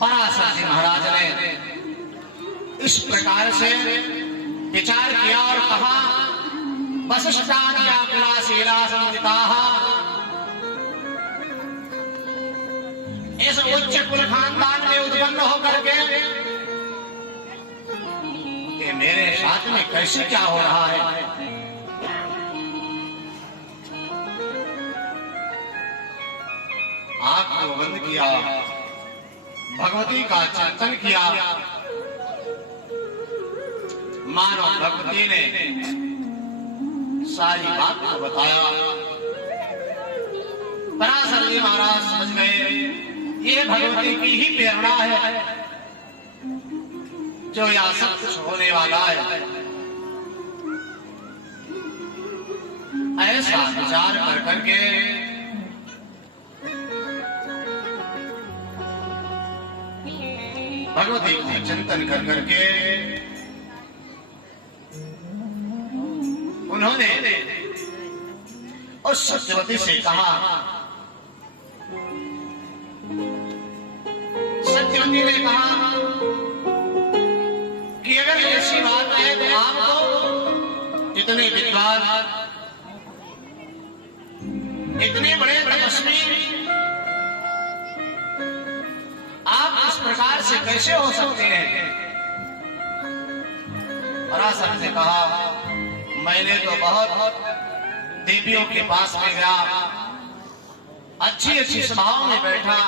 पराशर जी महाराज ने इस प्रकार से विचार किया और कहा, वसिष्ठाद्या कुलाशीला संविताः, इस उच्च कुल खानदान में उत्पन्न होकर के ये मेरे साथ में कैसे क्या हो रहा है। आंख को बंद किया, भगवती का चिंतन किया। मानो भगवती ने सारी बात को बताया। पराशर जी महाराज समझ गए ये भगवती की ही प्रेरणा है जो यह सब कुछ होने वाला है। ऐसा विचार कर करके भगवती को चिंतन कर करके उन्होंने उस सत्यवती से कहा, सत्यवती ने कहा कि अगर ऐसी बात है तो आपको इतने विद्वान, इतने बड़े तपस्वी, आप इस प्रकार से कैसे हो सकते हैं। पराशर ने कहा, मैंने तो बहुत देवियों के पास में गया, अच्छी अच्छी सभाओं में बैठा,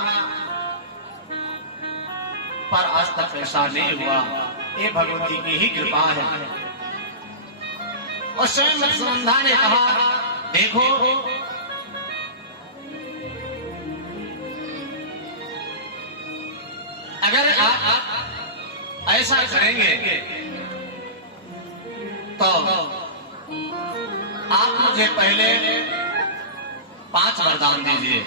पर आज तक ऐसा नहीं हुआ। ये भगवती की ही कृपा है। और स्वयं सुनंदा ने कहा, देखो अगर आप ऐसा करेंगे तो आप मुझे पहले 5 वरदान दीजिए।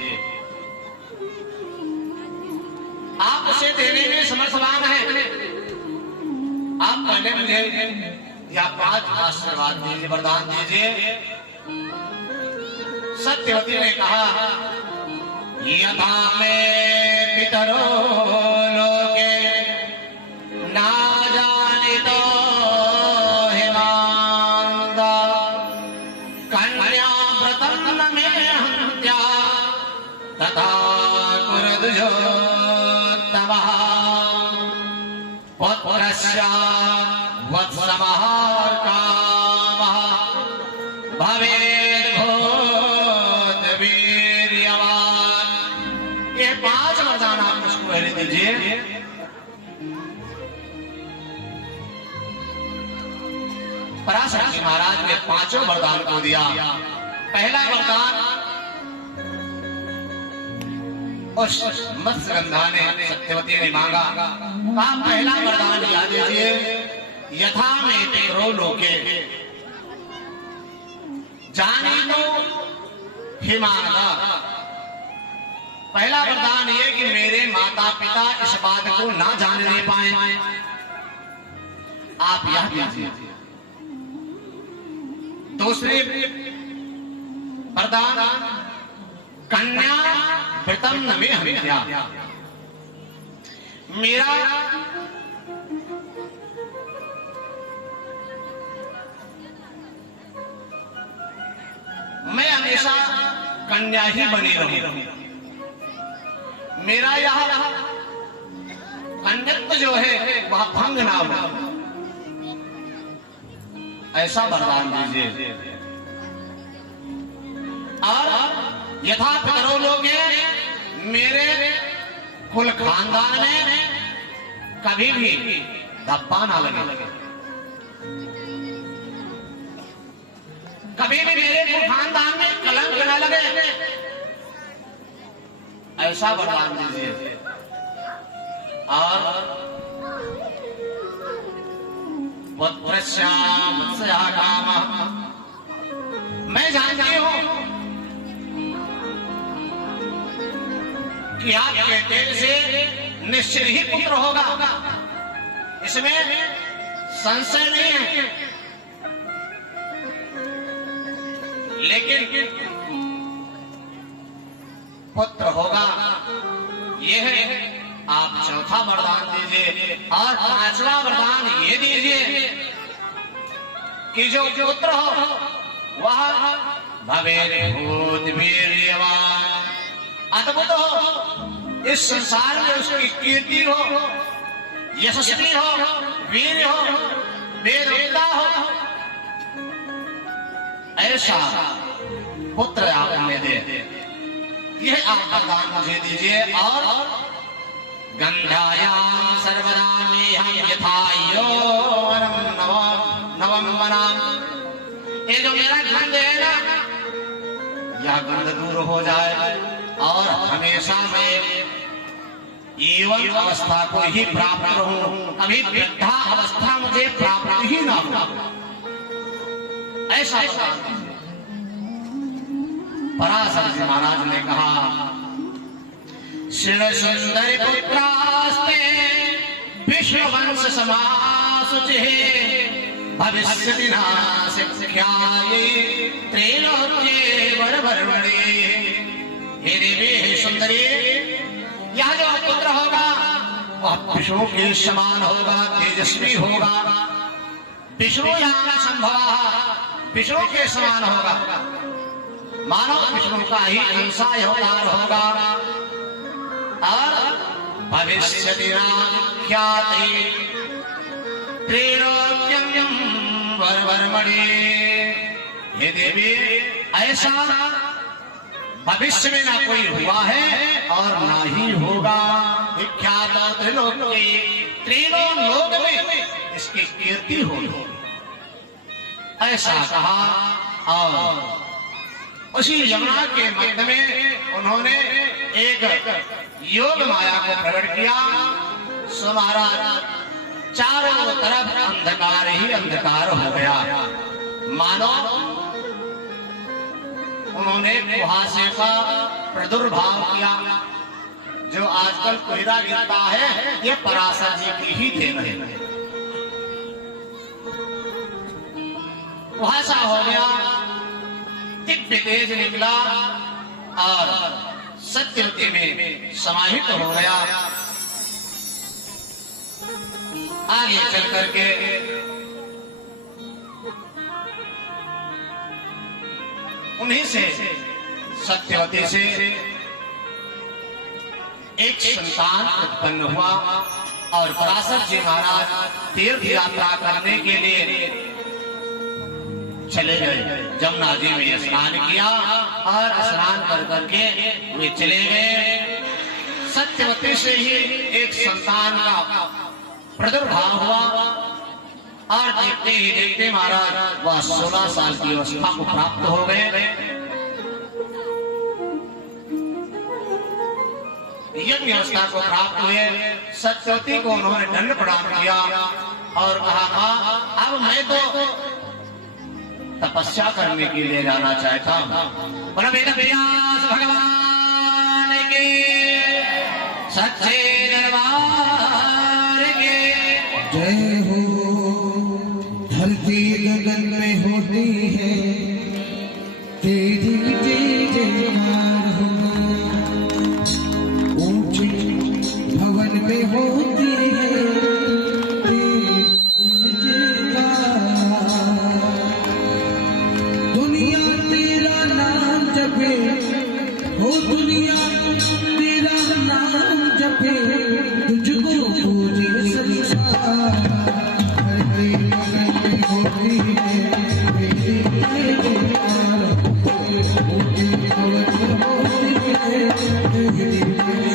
आप उसे देने में समर्थवान हैं। आप पहले मुझे या 5 आशीर्वाद दीजिए, वरदान दीजिए। सत्यवती ने कहा, यथा में पितरो लोके ना जानितो हिमांदा कन्या व्रतम में हत्या तथा कुरुद्योत्तमः पुत्रस्य वत्समः कामः भवेत् भूत वीर्यवान्। ये 5 वरदान आप मुझको पहले दीजिए। पराशर जी महाराज ने 5 वरदान को दिया। पहला वरदान उस मत्स्यगंधा ने सत्यवती ने मांगा। कहा, पहला वरदान दिला दीजिए, यथा में पितरो लोके जानितो हिमांदा। पहला वरदान ये कि मेरे माता पिता इस बात को ना जानने पाए, आप यह दीजिए। दूसरे वरदान, कन्या व्रतम न में हत्या। मेरा मैं हमेशा कन्या ही बनी रहूं। मेरा यह कन्यत्व जो है वह भंग ना हो, ऐसा वरदान दीजिए। और यथा पितरो लोगे, मेरे कुल खानदान में कभी भी धब्बा ना लगे, कभी भी मेरे कुल खानदान में कलंक ना लगे, ऐसा वरदान दीजिए। और पुत्रस्य वत्सः कामः, मैं जानती हूं कि आपके तेज से निश्चित ही पुत्र होगा, इसमें संशय नहीं है। लेकिन पुत्र होगा, यह आप चौथा वरदान दीजिए। और पांचवा वरदान ये दीजिए कि जो पुत्र हो वह भवेर्भूत वीर्यवान, अद्भुत हो, इस संसार में उसकी कीर्ति हो, यशस्वी हो, वीर हो, वेदविद्या हो, ऐसा पुत्र आप हमें दे। यह आप वरदान मुझे दीजिए। और गंधायाम सर्वदा मेहम यथा यौवनम नवम, ये जो मेरा गंध है ना, यह गंध दूर हो जाए और हमेशा मैं यौवन अवस्था को ही प्राप्त रहूं, कभी वृद्धा अवस्था मुझे प्राप्त ही ना हो, ऐसा पराशर जी महाराज ने कहा, शिव सुंदर पुत्रास्ते विश्ववंश समासुचे भविष्य विनाशिख्याये त्रैलोक्ये वरवर्णे। हे देवी, हे सुंदरी, यह जो पुत्र होगा वह विष्णु के समान होगा, तेजस्वी होगा, विष्णु यान संभव, विष्णु के समान होगा, मानो विष्णु का ही अंशा अवतार होगा। और भविष्य ख्याति त्रैलोक्यम वरवर्मणे। हे देवी, ऐसा भविष्य में ना कोई हुआ है और ना ही होगा। विख्यात त्रिलोक लोक में इसकी कीर्ति होगी, ऐसा कहा। और उसी यमुना के मध्य में उन्होंने एक योग माया को प्रकट किया। सो महाराज चारों तरफ अंधकार ही अंधकार हो गया, मानो उन्होंने कुहासे का प्रादुर्भाव किया। जो आजकल कोहरा गिरता है, ये पराशर जी की ही देन है। कुहासा हो गया, दिव्य तेज निकला और सत्यवती में समाहित हो गया। आगे चल करके उन्हीं से, सत्यवती से एक संतान उत्पन्न हुआ। और पराशर जी महाराज तीर्थ यात्रा करने के लिए चले गए। जमुना जी में स्नान किया और स्नान कर करके वे चले गए। सत्यवती से ही एक संतान का प्रादुर्भाव हुआ और देखते ही देखते महाराज वह 16 साल की अवस्था को प्राप्त हो गए। यज्ञ अवस्था को प्राप्त हुए। सत्यवती को उन्होंने दंड प्रदान किया और कहा, मां, अब मैं तो तपस्या करने के लिए जाना चाहता हूँ। पर वेद व्यास भगवान के सच्चे दरबार के जय हो। धरती गगन में होती है तेरी जय जयकार होगा, ऊंचे भवन में होती है तेरी जयकार। दुनिया तेरा नाम जपे हो, दुनिया तेरा नाम जपे, तुझको पूजे संसार। धरती गगन में होती है तेरी जयकार, ऊंचे भवन में होती है तेरी जयकार।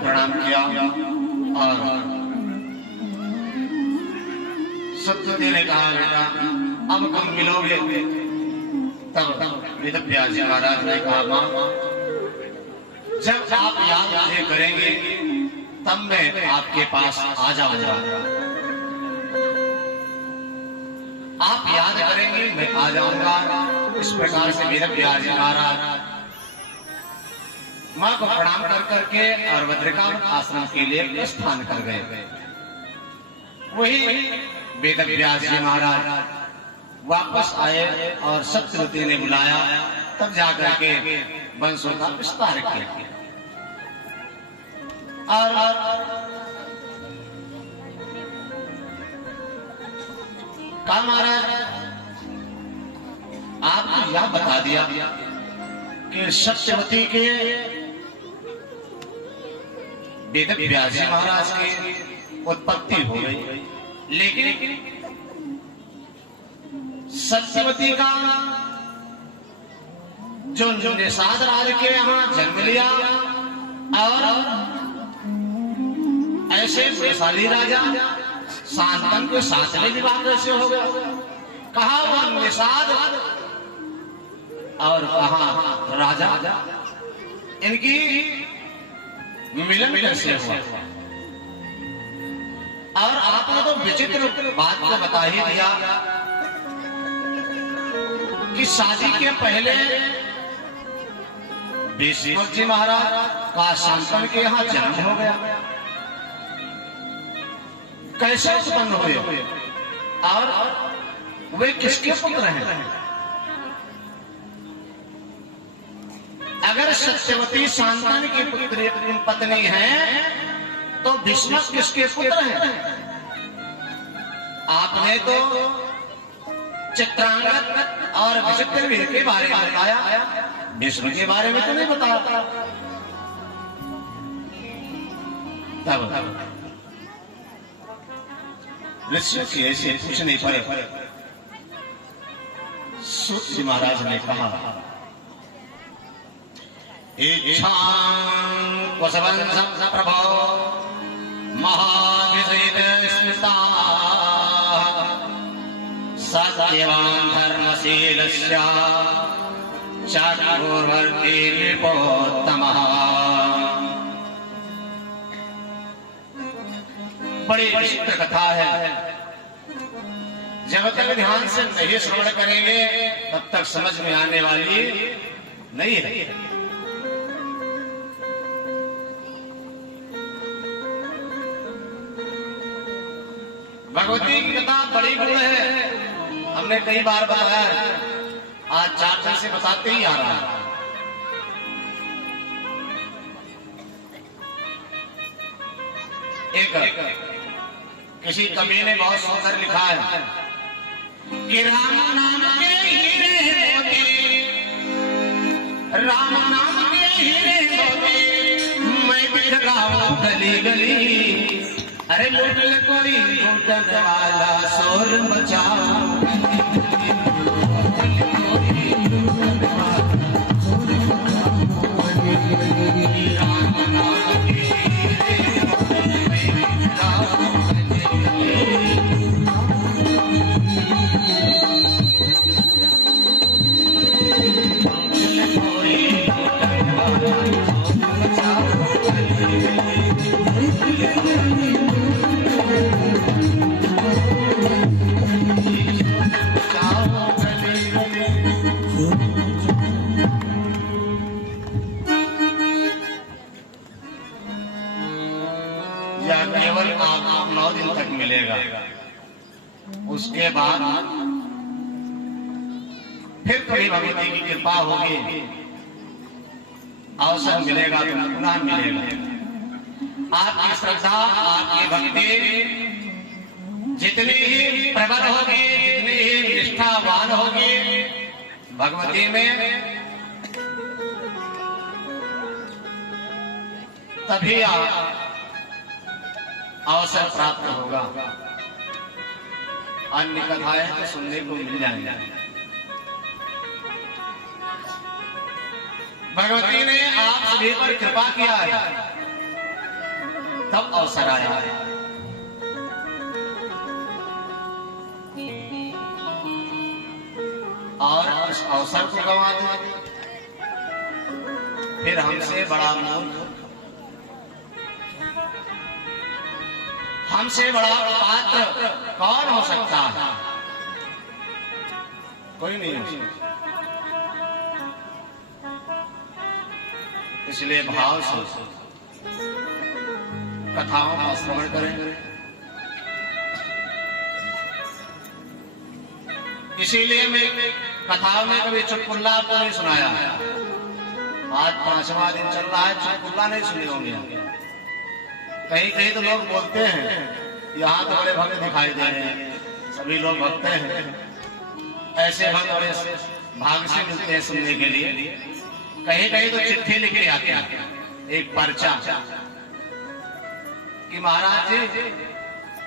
प्रणाम किया और सत्यवती ने कहा, बेटा अब कब मिलोगे? तब वेद व्यास जी महाराज ने कहा, मां जब आप याद मुझे करेंगे तब मैं आपके पास आ जाऊंगा। आप याद करेंगे मैं आ जाऊंगा। इस प्रकार से वेद व्यास जी महाराज मां को प्रणाम कर करके और बद्रिकावत आश्रम के लिए प्रस्थान कर गए। वही वेद व्यास जी महाराज वापस आए और सत्यवती ने बुलाया, तब जाकर के वंशों का विस्तार किया। और कहा, महाराज आपको यह बता दिया कि सत्यवती के वेद व्यास जी महाराज की उत्पत्ति हो गई, लेकिन सत्यवती का जो निषाद राज के यहाँ जन्म लिया और ऐसे वैशाली राजा शांतन के सातवें विवाह कैसे हो गया? कहा वह निषाद और कहा राजा, इनकी मिलन कैसे हुआ? और आपने तो विचित्र बात को बता ही दिया कि शादी के पहले भीष्म जी महाराज का शांतन के यहाँ जन्म हो गया। कैसे उत्पन्न हुए और वे किसके पुत्र हैं? अगर सत्यवती शांतन की पत्नी है तो भीष्म किसके पुत्र हैं? आपने तो चित्रांगद और विचित्रवीर के बारे में बताया, भीष्म के बारे में तो नहीं बताया। तब ऋषियों की ऐसे पूछने पर सूत जी महाराज ने कहा, इच्छा प्रभो महाविजित स्मृता सत्यवान धर्मशीलस्य चक्रवर्ती नृपोत्तमः। बड़ी विचित्र कथा है, जब तक ध्यान से नहीं श्रवण करेंगे तब तक समझ में आने वाली नहीं है। भगवती की कथा बड़ी गुण है, हमने कई बार बताया है, आज 4 दिन से बताते ही आ रहा है। एक किसी कवि ने बहुत सुंदर लिखा है कि राम नाम के हीरे मोती, राम नाम के हीरे मोती मैं बिखराऊं गली गली। अरे लूट ले कोई लूटने वाला शोर मचाओ, केवल आपको 9 दिन तक मिलेगा। उसके बाद फिर थोड़ी भगवती की कृपा होगी, अवसर मिलेगा तो पुनः मिलेगा। आपकी श्रद्धा, आपकी भक्ति जितनी ही प्रबल होगी, जितनी ही निष्ठावान होगी भगवती में, तभी अवसर प्राप्त होगा। अन्य कथाएं तो सुनने को मिल जाएंगे। भगवती ने आप सभी पर कृपा किया है तब अवसर आया। और उस अवसर को गंवा दिया। फिर हमसे बड़ा मूर्ख, हमसे बड़ा पात्र कौन हो सकता है? कोई नहीं हो सकता। इसलिए भाव से कथाओं का श्रवण करें। इसीलिए मैं कथाओं में कभी चुटकुल्ला आपको नहीं सुनाया। आज 5वां दिन चल रहा है, चुटकुल्ला नहीं सुने होंगे। कहीं कहीं तो लोग बोलते हैं, यहाँ तो बड़े भक्त दिखाई दे रहे हैं, सभी लोग भक्त हैं। ऐसे भक्त बड़े भाग से मिलते हैं सुनने के लिए। कहीं कहीं तो चिट्ठी लिख के आते हैं, एक पर्चा कि महाराज जी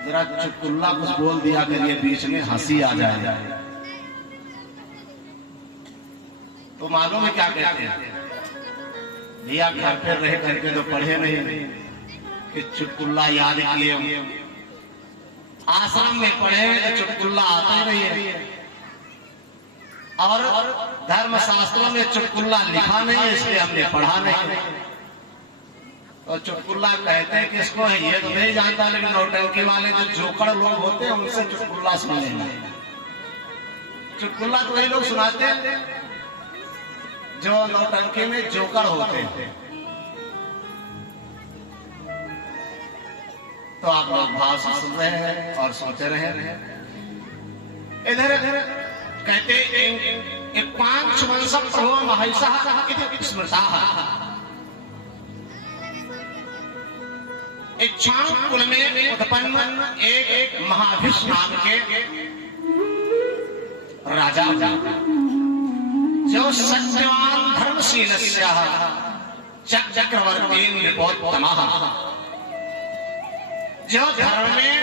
जरा चुटकुल्ला कुछ बोल दिया करिए, बीच में हंसी आ जाए। तो मालूम है क्या कहते हैं? भैया घर पे रह करके तो पढ़े नहीं कि चुटकुल्ला याद किए। आश्रम में पढ़े तो चुटकुल्ला आता नहीं है, और धर्म शास्त्रों में चुटकुल्ला लिखा नहीं है, इसलिए हमने पढ़ा नहीं। तो चुटकुल्ला कहते हैं किसको है ये तो नहीं जानता, लेकिन नौटंकी वाले जो जोकड़ लोग होते हैं उनसे चुटकुल्ला सुन लेना। चुटकुल्ला तो वही लोग सुनाते हैं जो नौटंकी में जोकर होते हैं। तो आप लोग भाव से सुन रहे हैं और सोच रहे हैं। इधर कहते पांच वंश प्रभो महिषा स्मृता। इच्छांग कुल में उत्पन्न एक महाभिष नाम के राजा, जो सत्यवान धर्मशील चक्रवर्ती नृपोत्तमः, जो धर्म में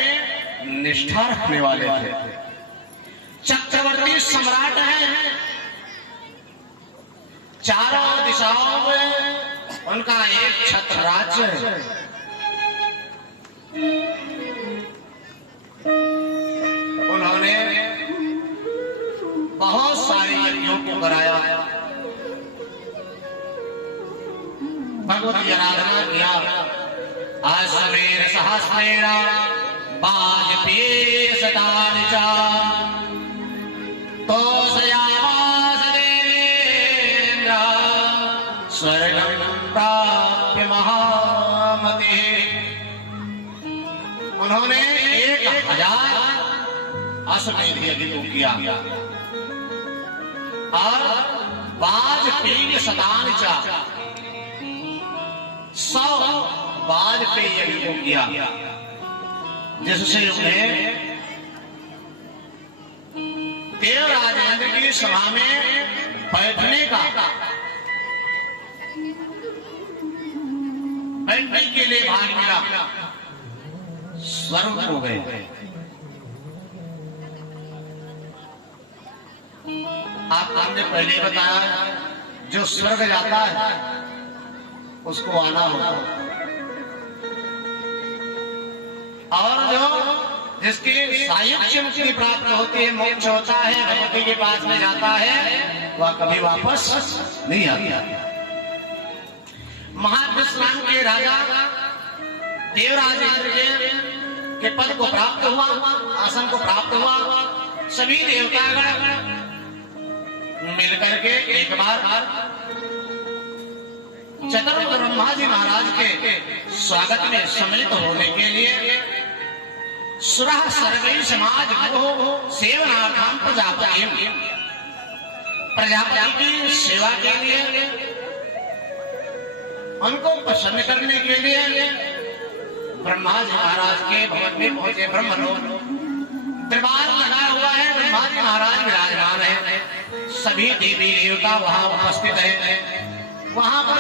निष्ठा रखने वाले थे, चक्रवर्ती सम्राट हैं। चारों दिशाओं में उनका एक छत्र राज्य है। उन्होंने बहुत सारे यज्ञों को कराया, भगवत की आराधना किया। अश्वेर सहस्रेण वाजपेय शतानि च तोषयामास देवेन्द्र स्वर्गं प्राप्य महामतिः। उन्होंने 1000 अश्वमेध यज्ञ को किया और वाजपेय शतानि च 100 वाजपेय यज्ञ को किया, जिससे उन्हें देव राजेंद्र की सभा में बैठने के लिए भाग मिला। स्वर्ग हो गए। आप हमने पहले बताया, जो स्वर्ग जाता है उसको आना होगा, और जो जिसकी सायुज्य मुक्ति प्राप्त होती है, मोक्ष होता है, भगवती के पास में जाता है, वह कभी वापस नहीं आता। महाविश्राम के राजा देवराजेंद्र के पद को प्राप्त हुआ, आसन को प्राप्त हुआ। सभी देवतागण मिलकर के एक बार चतुर्थ ब्रह्मा जी महाराज के स्वागत में सम्मिलित होने के लिए सुरह सर्वै समाज सेवनार्थम प्रजापति की सेवा के लिए, उनको प्रसन्न करने के लिए ब्रह्मा जी महाराज के भवन में पहुंचे। ब्रह्मलोक दरबार लगा हुआ है, ब्रह्मा जी महाराज विराजमान है, सभी देवी देवता वहां उपस्थित है। वहां पर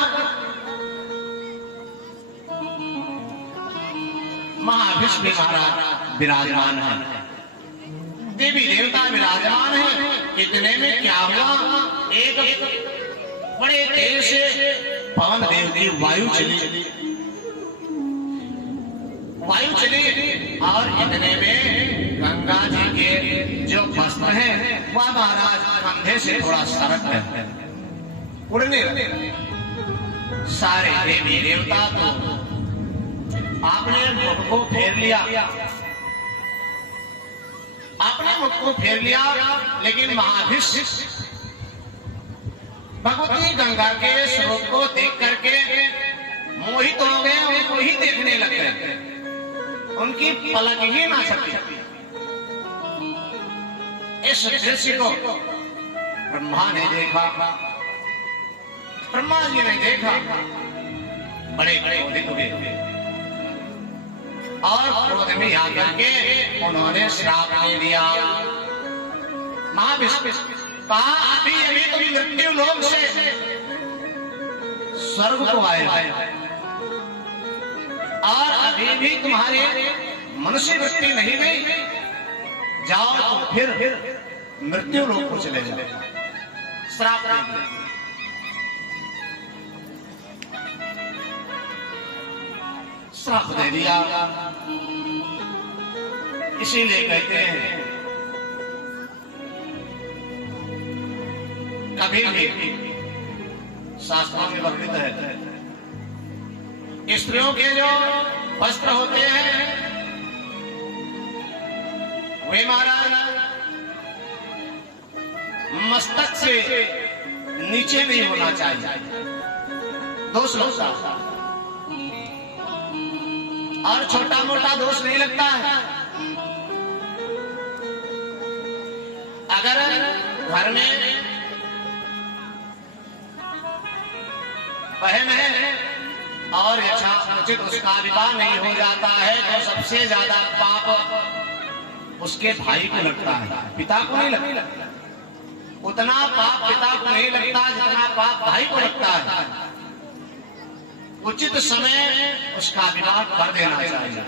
महाविष्णु महाराज विराजमान है, देवी देवता विराजमान है। इतने में क्या हुआ, एक बड़े तेज से पवन देव की वायु चली, वायु चली और इतने में गंगा जी के जो वस्त्र हैं वह महाराज कंधे से थोड़ा सरक है, उड़ने लगे। सारे देवी देवता तो आपने मुख को फेर लिया, आपने मुख को फेर लिया, लेकिन महाभिष भगवती गंगा के स्वरूप को देख करके मोहित हो गए, उनको ही देखने लग गए, उनकी पलक ही ना सकी। इस दृश्य को ब्रह्मा ने देखा, ब्रह्मा जी ने देखा, बड़े बड़े क्रोधित हुए और क्रोध में आकर के उन्होंने श्राप दे दिया। महाविष्णु कहा अभी अभी तुम मृत्यु लोक से स्वर्ग को आए और अभी भी तुम्हारे मनुष्य वृत्ति नहीं गई, जाओ तुम फिर मृत्यु लोक को चले जाओ। श्राप दे दिया। श्राप दे दिया। इसीलिए कहते हैं कभी भी शास्त्रों में वर्णित है, स्त्रियों के जो वस्त्र होते हैं वे महाराज मस्तक से नीचे नहीं होना चाहिए, दोष लगता है और छोटा मोटा दोष नहीं लगता है। अगर घर में बहन है और उचित उसका विवाह नहीं हो जाता है तो सबसे ज्यादा पाप उसके भाई को लगता है, पिता को नहीं लगता। उतना पाप पिता को नहीं लगता जितना पाप भाई को लगता है। उचित समय उसका विवाह कर देना चाहिए।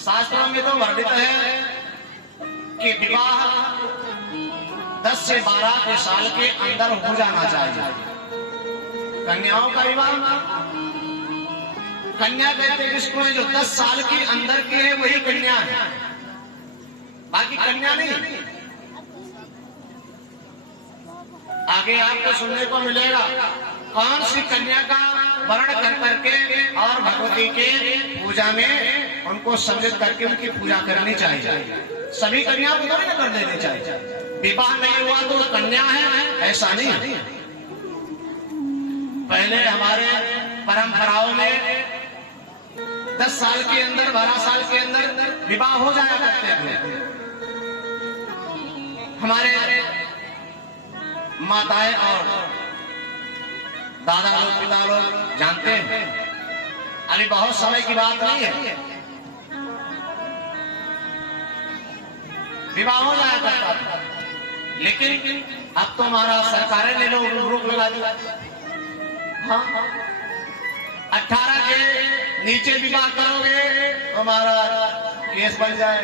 शास्त्रों में तो वर्णित है कि विवाह 10 से 12 साल के अंदर हो जाना चाहिए। कन्याओं का विवाह, कन्या कहते हैं जिसको जो 10 साल के अंदर के है वही कन्या है, बाकी कन्या नहीं। आगे आपको सुनने को मिलेगा कौन सी कन्या का वर्ण कर करके और भगवती के पूजा में उनको सम्मिलित करके उनकी पूजा करनी चाहिए। सभी कन्याओं को नहीं कर देनी चाहिए। विवाह नहीं हुआ तो कन्या है ऐसा नहीं है। पहले हमारे परंपराओं में 10 साल के अंदर 12 साल के अंदर विवाह हो जाया करते थे। हमारे माताएं और दादा लोग पिता लोग जानते हैं, अभी बहुत समय की बात नहीं है, विवाह हो जाया करता था। लेकिन अब तो हमारा सरकारें ने लोग रोक लगा दिया। हाँ 18 के नीचे विवाह करोगे तो हमारा केस बन जाए,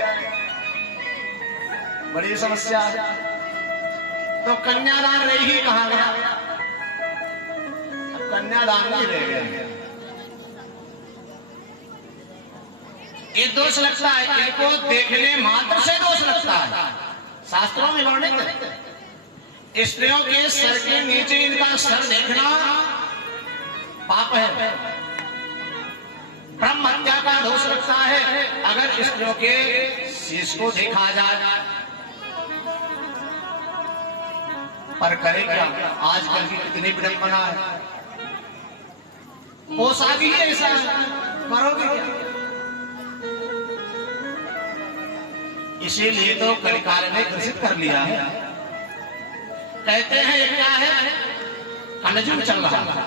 बड़ी समस्या है। तो कन्यादान रही ही कहां गया, कन्यादान नहीं रह गया। ये दोष लगता है, इनको देखने मात्र से दोष लगता है। शास्त्रों में वर्णित है स्त्रियों के सर के नीचे इनका सर देखना पाप है, ब्रह्म हत्या का दोष लगता है अगर स्त्रियों के शीश को देखा जाए। पर करे क्या, आजकल की कितनी विडंबना है, पोशाक ही ऐसा है, करोगे क्या। इसीलिए तो कलिकाल ने घोषित कर लिया है, कहते हैं ये क्या है, कलयुग चल रहा है।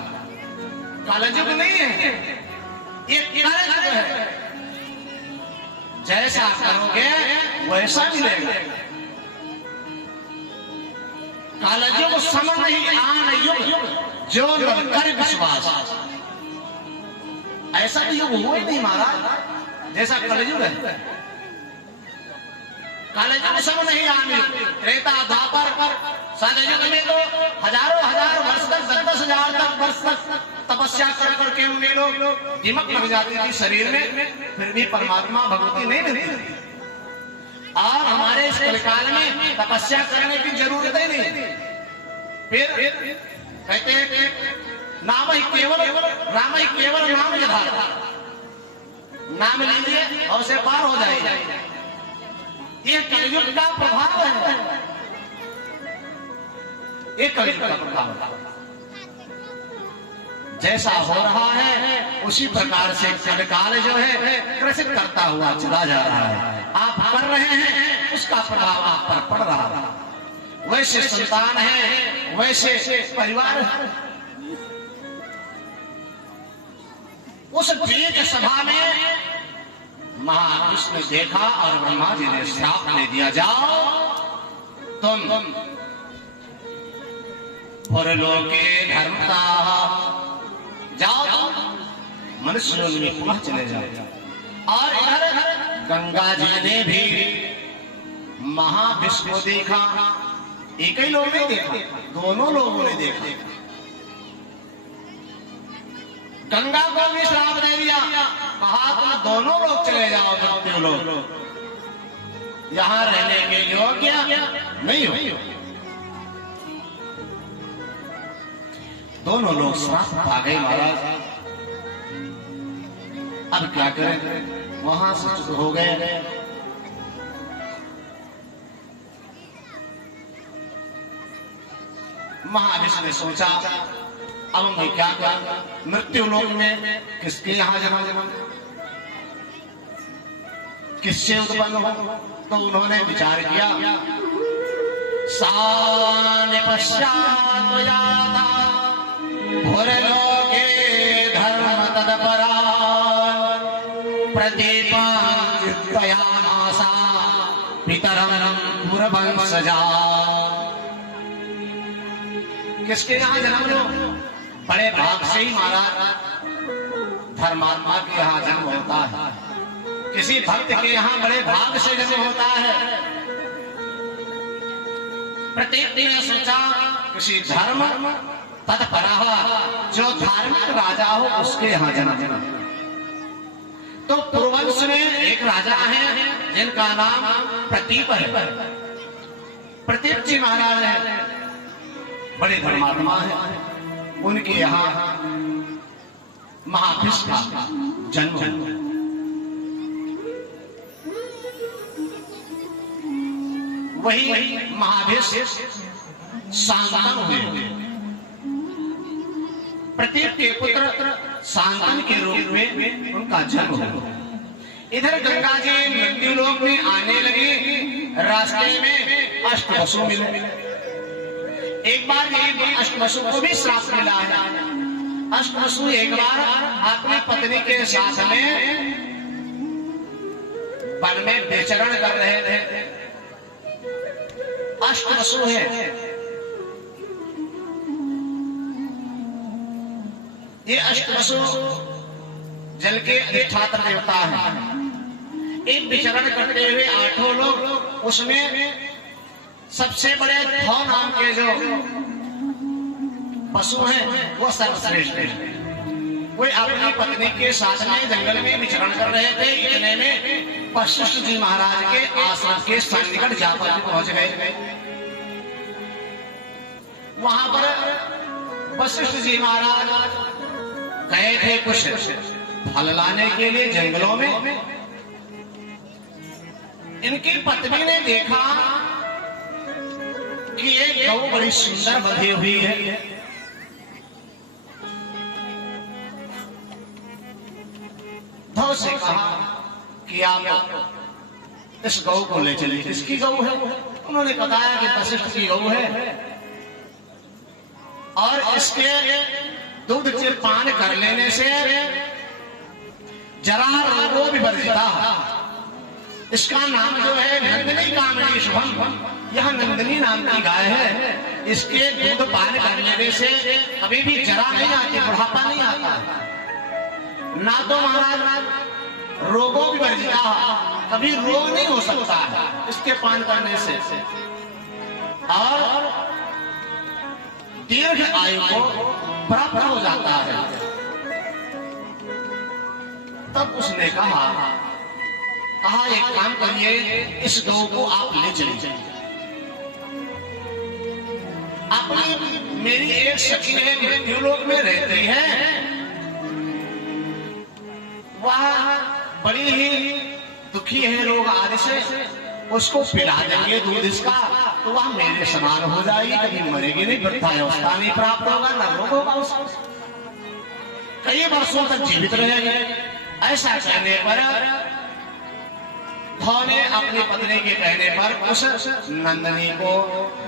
कलयुग नहीं है, ये कलयुग है। जैसा करोगे वैसा मिलेगा। कलयुग सम नहीं आन युग जो कर विश्वास। ऐसा भी युग हुआ ही नहीं महाराज जैसा कलयुग है। कलयुग सम नहीं आन युग, त्रेता द्वापर पर सतयुग में तो हजारों हजार वर्ष तक 10,000 तक वर्ष तक तपस्या कर करके में लोग दिमक लग जाती थी शरीर में, फिर भी परमात्मा भगवती नहीं मिलती थी। और हमारे इस कलिकाल में तपस्या करने की जरूरत ही नहीं। फिर कहते हैं नाम ही केवल राम ही केवल नाम यथार्थ, नाम लीजिए और उसे पार हो जाएगा। ये कलयुग का प्रभाव है, ये कलयुग का प्रभाव है। जैसा हो रहा है उसी प्रकार से कलिकाल जो है ग्रसित करता हुआ चला जा रहा है। आप कर रहे हैं उसका प्रभाव आप पर पड़ रहा है। वैसे संतान है, वैसे परिवार है। उस दीर्घ सभा में महाविष्णु ने देखा और ब्रह्मा जी ने श्राप दे दिया, जाओ तुम पुरलोके धर्मता, जाओ मनुष्य में पुनः चले जाओ। और इधर गंगा जी ने भी महाविष्णु को देखा, एक ही लोग ने देखा, दोनों लोगों ने देखा। गंगा को भी श्राप दे दिया, कहा तुम दोनों लोग चले जाओ, मृत्यु लोग, यहां रहने के योग्य नहीं हो। दोनों लोग श्राप खा गए महाराज। अब क्या करें, वहां से हो गए। महाविष्णु ने सोचा अब मैं क्या करूं, मृत्यु लोक में किसके यहां जन्म, किससे उत्पन्न हो। तो उन्होंने विचार किया, पश्चात पुरलोके धर्म तदपरा प्रदीपामासा पितरम पुरवंशजा। किसके यहां जन्म लो, बड़े भाग से ही महाराज धर्मात्मा के यहाँ जन्म होता है, किसी भक्त के यहाँ बड़े भाग से जन्म होता है। प्रत्येक ने सोचा किसी धर्म तत्परा जो धार्मिक राजा हो उसके यहाँ जन्म। तो पूर्ववंश में एक राजा है जिनका नाम प्रतीप है। प्रतीप जी महाराज है, बड़े धर्मात्मा है। उनके यहाँ महाविष्णु का जन्म। वही महाविष्णु शांतनु हुए। प्रतीप के पुत्र शांतनु के रूप में उनका जन्म हुआ। इधर गंगा जी मृत्यु लोक में आने लगी, रास्ते में अष्टवसु मिले। एक बार ये अष्टवसु को भी श्राप मिला है। अष्टवसु एक बार अपनी पत्नी के साथ में वन में विचरण कर रहे थे। अष्टवसु है, ये अष्टवसु जल के अधिष्ठात्र देवता है। एक विचरण करते हुए आठों लोग, उसमें सबसे बड़े थौ नाम के जो पशु हैं वो सर्वश्रेष्ठ हैं। वे अपनी पत्नी के साथ में जंगल में विचरण कर रहे थे। इतने में वशिष्ठ जी महाराज के आश्रम के सन्निकट जाकर पहुंच गए। वहां पर वशिष्ठ जी महाराज गए थे कुछ फल लाने के लिए जंगलों में। इनकी पत्नी ने देखा कि ये गौ बड़ी सुंदर बंधी हुई है। धौ से कहा कि आप इस गौ को ले चलिए। किसकी गौ है? उन्होंने बताया कि वशिष्ठ की गौ है और इसके दूध के पान कर लेने से जरा रोगो विवर्जिता। इसका नाम जो है नंदिनी कामिनी शुभम। यह नंदिनी नाम की गाय है। इसके दूध पान कर लेने से कभी भी जरा नहीं आती, बुढ़ापा नहीं आता। ना तो महाराज रोगों विवर्जिता, कभी रोग नहीं हो सकता है इसके पान करने से। और दीर्घ आयु को प्राप्त हो जाता है। तब उसने कहा एक काम करिए, इस गौ को आप ले चलिए। अपनी मेरी एक सखी है, मृत्युलोक में रहती है, वह बड़ी ही दुखी है लोग आदि से, उसको पिला देंगे दूध इसका तो वह मेरे समान हो जाएगी, कभी मरेगी नहीं, वृद्धावस्था नहीं प्राप्त होगा, न रोग होगा उसको, कई वर्षों तक जीवित रहेगी। ऐसा कहने पर ध्रुव ने अपनी पत्नी के कहने पर उस नंदिनी को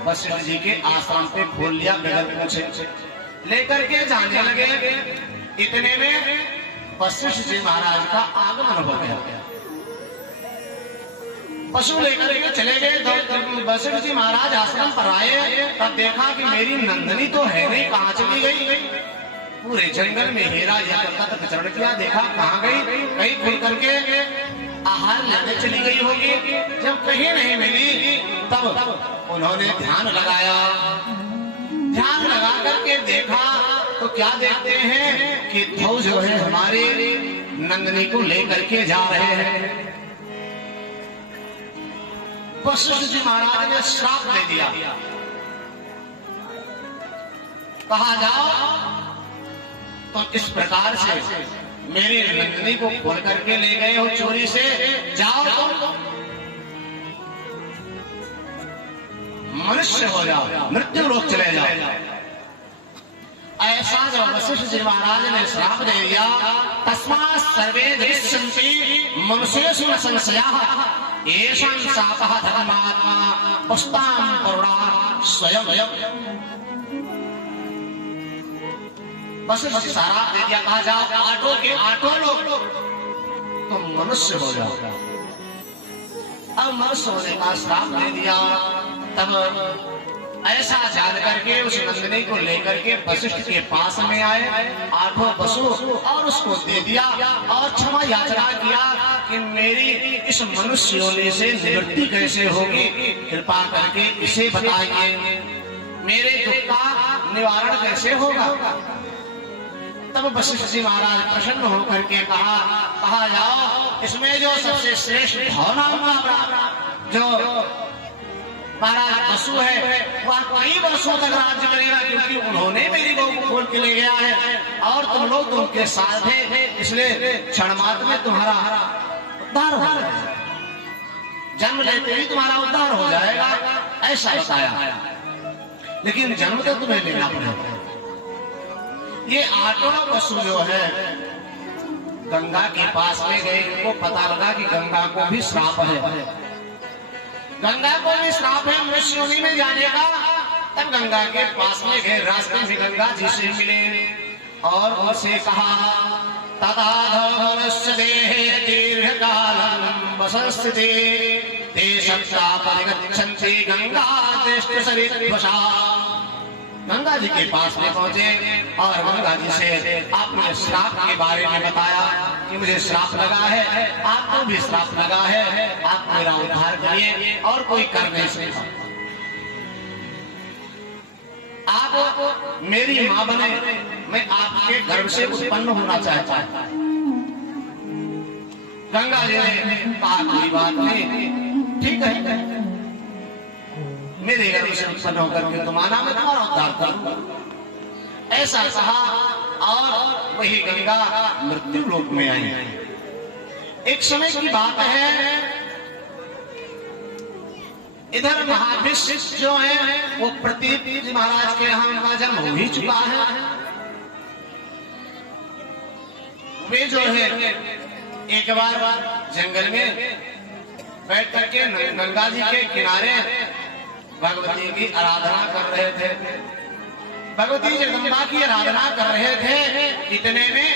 वशिष्ठ जी के आश्रम पे खोल लिया, बगैर पूछे लेकर के जाने लगे। इतने में वशिष्ठ जी महाराज का आगमन हो गया। पशु लेकर के चले गए। वशिष्ठ जी महाराज आश्रम पर आए, तब देखा कि मेरी नंदिनी तो है नहीं, कहाँ चली गई। पूरे जंगल में हेरा या विचरण किया, देखा कहाँ गई, कहीं खुल करके आहार लेने चली गई होगी। जब कहीं नहीं मिली तब उन्होंने ध्यान लगाया, ध्यान लगा करके देखा तो क्या देखते हैं कि ध्रुव जो है हमारे नंदिनी को लेकर के जा रहे हैं। वशिष्ठ जी महाराज ने श्राप दे दिया, कहा जाओ तो इस प्रकार से मेरी नंदिनी को खोल करके ले गए हो चोरी से, जाओ तो मनुष्य हो जाओ, मृत्यु लोक चले जाओ। ऐसा जब वशिष्ठ जी महाराज ने श्राप दे दिया, तस्मात् सर्वे दृश्यन्ति मनुष्येषु न संशयः, येषां शापः धर्मात्मा पुष्टां करुणा स्वयं। वशिष्ठ जी सारा दे दिया, कहा जाओ आठों के आठों लोग तुम मनुष्य हो जाओ। अब मनुष्य होने का श्राप दे दिया। तब ऐसा जान करके उस नंदिनी को लेकर के वशिष्ठ के पास में आए आठों पशु और उसको दे दिया और क्षमा याचना किया कि मेरी इस मनुष्य होने से निवृत्ति कैसे होगी, कृपा करके इसे बताइए, मेरे दुख का निवारण कैसे होगा। तब वशिष्ठ जी महाराज प्रसन्न होकर के कहा जाओ इसमें जो सबसे श्रेष्ठ जो महाराज पशु है वह कई वर्षों तक राज्य करेगा, क्योंकि उन्होंने मेरी गौ को खोल के ले गया है और तुम लोग तो उनके साथ है, इसलिए क्षण मात्र में तुम्हारा उद्धार हो जाएगा, जन्म लेते ही तुम्हारा उद्धार हो जाएगा, ऐसा बताया। लेकिन जन्म तो तुम्हें लेना पड़ेगा। ये आठों पशु जो है गंगा के पास में गए, उनको पता लगा कि गंगा को भी श्राप है, गंगा को भी श्राप है मनुष्य योनि में जाने का। तब गंगा के पास में गए, रास्ते में गंगा जी से मिले और उनसे कहा तथा मनुष्य देहे दीर्घकालं वसंस्थिते ते सत्ता परिगच्छन्ति गंगा दृष्ट सरित्वशा। गंगा जी के पास में पहुंचे और गंगा जी से आपने श्राप के बारे में बताया कि मुझे श्राप लगा है, आपको भी श्राप लगा है, आप मेरा उद्धार करिए और कोई कर नहीं सकता। आप मेरी मां बने, मैं आपके गर्भ से उत्पन्न होना चाहता हूं। गंगा जी ने कहा कोई बात नहीं, ठीक है, मेरे गर्भ से उत्पन्न होकर के तुम आना, मैं तुम्हारा उद्धार करूंगा। ऐसा कहा और वही गंगा मृत्यु लोक में आई। एक समय की बात है, इधर महाविष्णु जो है वो प्रतीप जी महाराज के यहाँ उनका जन्म हो ही चुका है। वे जो है एक बार जंगल में बैठ करके गंगा जी के किनारे भगवती की आराधना कर रहे थे। भगवती जगदम्बा की आराधना कर रहे थे। इतने में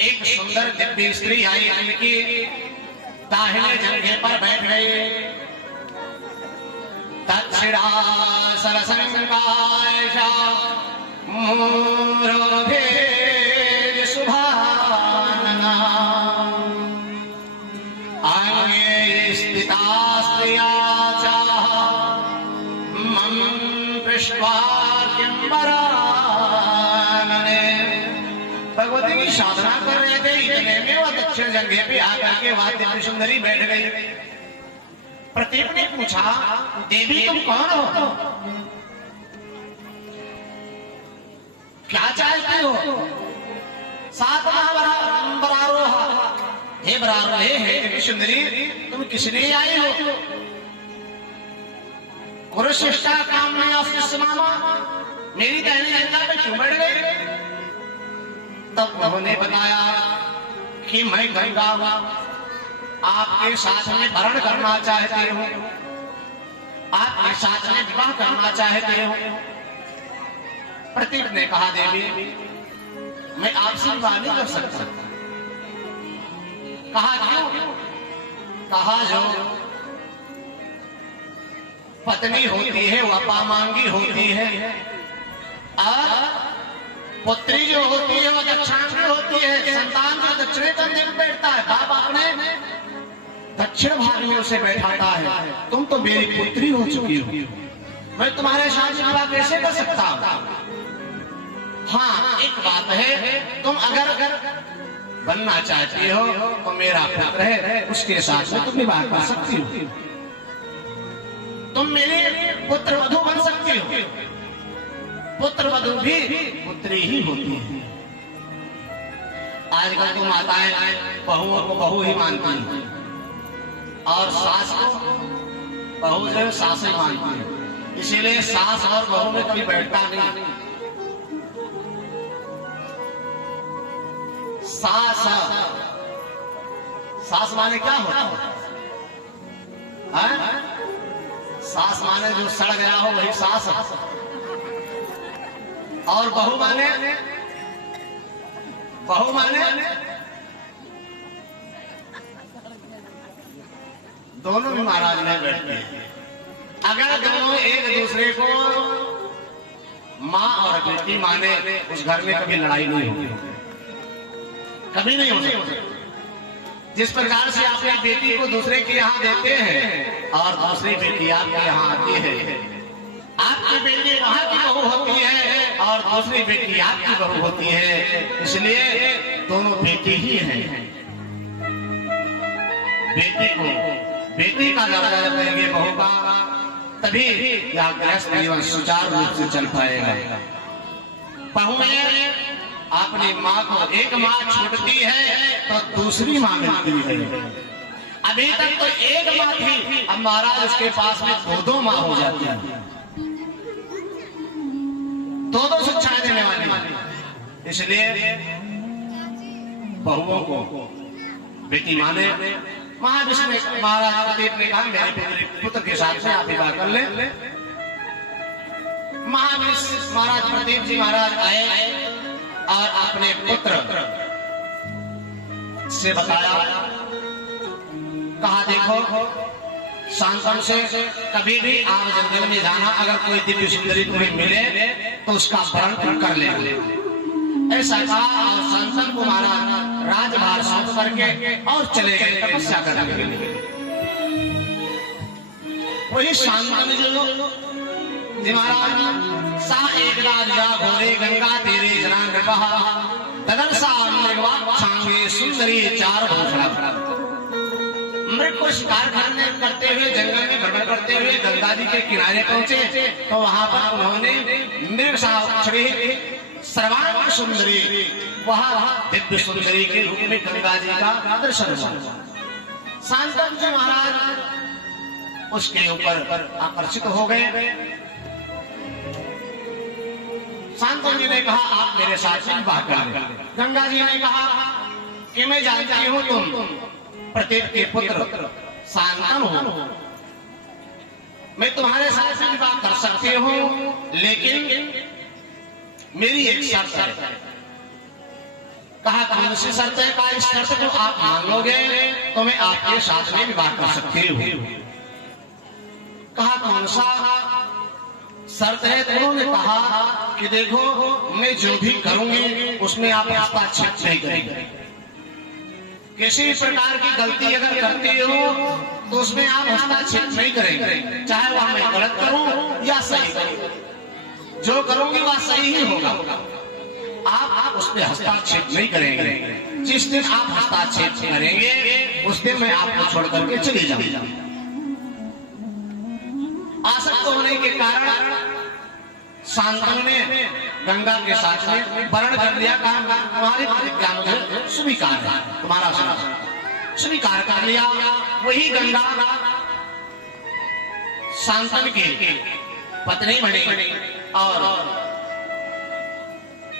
एक सुंदर दिव्य स्त्री आई, उनकी दाहिने जंघे पर बैठ गई। तत्सिरासर संकायशा मूरोधे शुभानना आंगे स्थिता स्त्रिया भगवती की साधना कर रहे थे। इतने में वह दक्षिण जंघे पे आकर के वहां दिव्य सुंदरी बैठ गई। प्रतीप ने पूछा, देवी तुम कौन हो, क्या चाहते हो? सात बरारो, हे बरारो, हे दिव्य सुंदरी, तुम किस लिए आई हो? कुरुश्रेष्ठ काम में मामा मेरी कहने गंगा पे क्यों बैठ गई? तब उन्होंने बताया कि मैं गंगा आपके साथ में वरण करना चाहती हूँ, आपके साथ में विवाह करना चाहती हूँ। प्रतीप ने कहा, देवी मैं आपसे विवाह नहीं कर सकता। कहा क्यों? कहा जो पत्नी होती है वह अपामांगी होती है, और पुत्री जो होती है वो दक्षिणांगी होती है। संतान का दक्षिणे कंधे में बैठता है, बाप अपने दक्षिण भाग में उसे बैठाता है। तुम तो मेरी पुत्री हो चुकी हो, मैं तुम्हारे साथ विवाह कैसे कर सकता हूं? हाँ, एक बात है, तुम अगर बनना चाहती हो तो मेरा पुत्र है, उसके साथ में तुम विवाह कर सकती हो, तुम मेरे पुत्र वधू बन सकती हो। पुत्र वधू भी पुत्री ही होती है। आजकल तो माताएं बहुओं को बहू ही मानती हैं, और सास को बहू जो सास ही मानती है। इसीलिए सास और बहू में कभी बैठता नहीं। सास माने क्या होता है? सास माने जो सड़ गया हो वही सास है, और बहू माने दोनों भी महाराज में बैठते हैं। अगर दोनों एक दूसरे को माँ और बेटी माने, उस घर में कभी लड़ाई नहीं होगी, कभी नहीं होगी। जिस प्रकार से आप एक बेटी को दूसरे के यहाँ देते हैं और दूसरी बेटी आपके यहाँ आती है, आपकी बेटी वहां की बहू होती है और दूसरी बेटी आपकी बहू होती है, इसलिए दोनों बेटी ही हैं। बेटी को बेटी का दर्जा देंगे बहू का, तभी यह गृहस्थ जीवन सुचारू रूप से चल पाएगा। बहू में अपनी माँ को, एक माँ छूटती है तो दूसरी माँ मिलती है। अभी तक तो एक माँ थी, अब महाराज उसके पास में दो माँ हो जाती है, दो शिक्षाएं देने वाली। इसलिए बहुओं को बेटी माने। महाविष्णु महाराज प्रतीप ने कहा, मेरे पुत्र के साथ में आप विवाह कर ले। महाविष्णु महाराज प्रतीप जी महाराज आए और अपने पुत्र से बताया, कहा देखो शांतन से कभी भी आप जंगल में जाना, अगर कोई दिव्य सुंदरी तुम्हें मिले तो उसका वरण कर ले। ऐसा कहा और शांतन को महाराज राजभार सौंप करके और चले गए तपस्या करने के लिए। वही शांतन जो महाराज सा एक राजा भोरे गंगा तेरे जनान कहा तदर्शा छांगे सुंदरी चार भूषण। मृग को शिकार करते हुए जंगल में भ्रमण करते हुए गंगा जी के किनारे पहुंचे तो वहां पर उन्होंने मृग साक्षी सर्वांग सुंदरी, वहां दिव्य सुंदरी के रूप में गंगा जी का दर्शन हुआ। शांतन जी महाराज उसके ऊपर आकर्षित हो गए। शांतन जी ने कहा, आप मेरे साथ में विवाह करें। गंगा जी ने कहा कि मैं जानती हूँ तुम प्रतीप के पुत्र शांतन हो, मैं तुम्हारे साथ में विवाह कर सकती हूँ, लेकिन मेरी एक शर्त है। कहा कौन सी शर्त है? कहा इस शर्त को आप मान लोगे तो मैं आपके साथ में विवाह कर सकती हूँ। कहा कौन सा शर्त है? तो उन्होंने कहा कि देखो मैं जो भी करूंगी उसमें आप हस्तक्षेप नहीं करेंगे। किसी प्रकार की गलती अगर करती हो तो उसमें आप हस्तक्षेप नहीं करेंगे, चाहे वह मैं गलत करूं या सही करूं, जो करूंगी वह सही ही होगा। आप उस पर हस्ताक्षेप नहीं करेंगे। जिस दिन आप हस्ताक्षेप करेंगे उस दिन मैं आपको छोड़ करके चले जाऊंगा। आसक्त होने के कारण शांतनु ने गंगा के साथ में वर्ण कर दिया। कहा तुम्हारी प्रतिज्ञा मुझे स्वीकार है, तुम्हारा स्वीकार कर लिया। वही गंगा शांतनु की पत्नी बनी और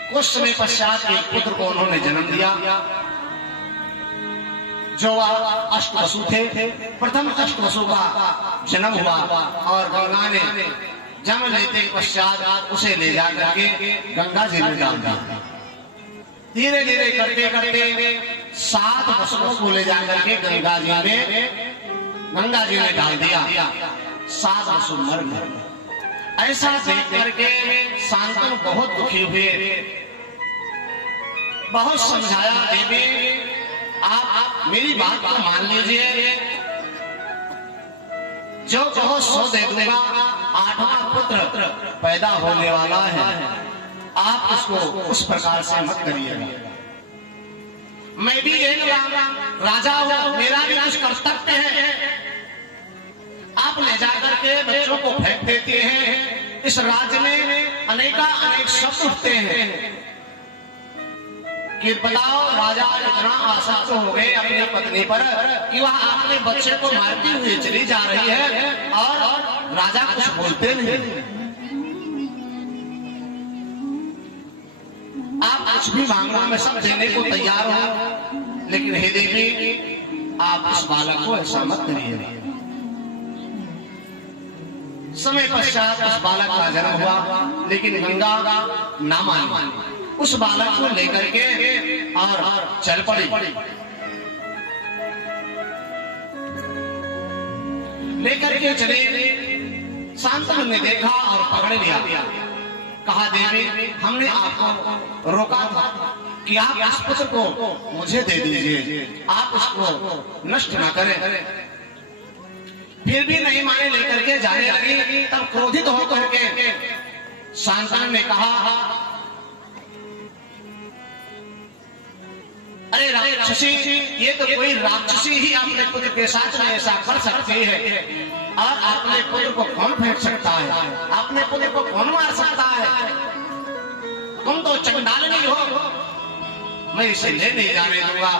कुछ समय पश्चात एक पुत्र को उन्होंने जन्म दिया जो अष्टवसु थे। प्रथम अष्टवसु का जन्म हुआ और गंगा ने जन्म लेते पश्चात उसे ले जा करके गंगा जी में डाल दिया। धीरे धीरे करते करते 7 वसुओं को ले जा करके गंगा जी ने डाल दिया। 7 वसु मर गए। ऐसा देख करके शांतनु बहुत दुखी हुए, बहुत समझाया, देवी आप मेरी बात को मान लीजिए, जो कहो सो दे दूंगा। 8वां पुत्र पैदा होने वाला है, आप उसको उस प्रकार से मत करिएगा। मैं भी एक राजा हूं, मेरा भी कुछ कर्तव्य है। आप ले जाकर के बच्चों को फेंक देते हैं। इस राज्य में अनेक शब्द उठते हैं कि बताओ राजा इतना आसक्त हो गए अपनी पत्नी पर कि वह अपने बच्चे को मारती हुई चली जा रही है और राजा कुछ बोलते नहीं। आप कुछ भी मांगो, मैं सब देने को तैयार हूं, लेकिन हे देवी आप इस बालक को ऐसा मत करिए। समय पश्चात उस बालक का जन्म हुआ, लेकिन गंगा ना मानी। उस बालक को लेकर के और चल पड़ी। लेकर के चले, शांतनु ने देखा और पकड़ लिया। कहा देवी हमने आपको रोका था कि आप इस पुत्र को मुझे दे दीजिए, आप उसको नष्ट न करें। फिर भी नहीं माने, लेकर के जाने लगी। तब क्रोधित होकर के शांतनु ने कहा अरे राक्षसी, ये तो कोई राक्षसी ही अपने पुत्र के साथ में ऐसा कर सकती है और अपने पुत्र को कौन फेंक सकता है, अपने पुत्र को कौन मार सकता है? तुम तो चंडालनी हो, मैं इसे ले नहीं जाने दूंगा।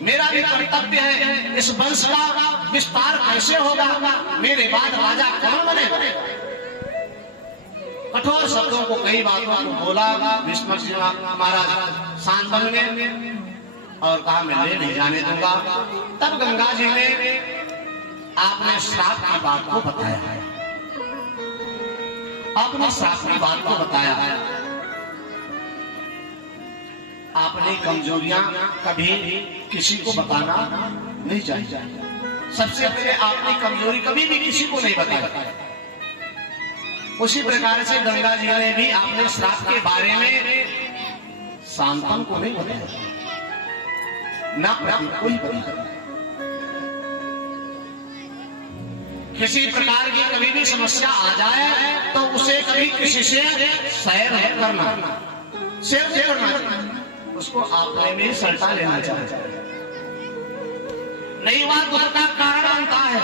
मेरा भी कर्तव्य है, इस वंश का विस्तार कैसे होगा, मेरे बाद राजा कौन बने? कठोर शब्दों को, कई बातों को बोला भीष्म जी महाराज शांतनु ने और कहा मैं ले नहीं जाने दूंगा। तब गंगा जी ने आपने श्राप की बात को बताया, आपने श्राप की बात को बताया। आपने कमजोरियां कभी किसी को बताना नहीं चाहिए। सबसे पहले आपने कमजोरी कभी भी किसी को नहीं बताया। उसी प्रकार से गंगा जी ने भी अपने श्राप के बारे में शांतनु को नहीं बताया, ना कोई बताया। किसी प्रकार की कभी भी समस्या आ जाए तो उसे कभी किसी से शेयर नहीं करना, शेयर नहीं करना, उसको आपने में सल्टा लेना चाहिए। नहीं वह दुख का कारण बनता है।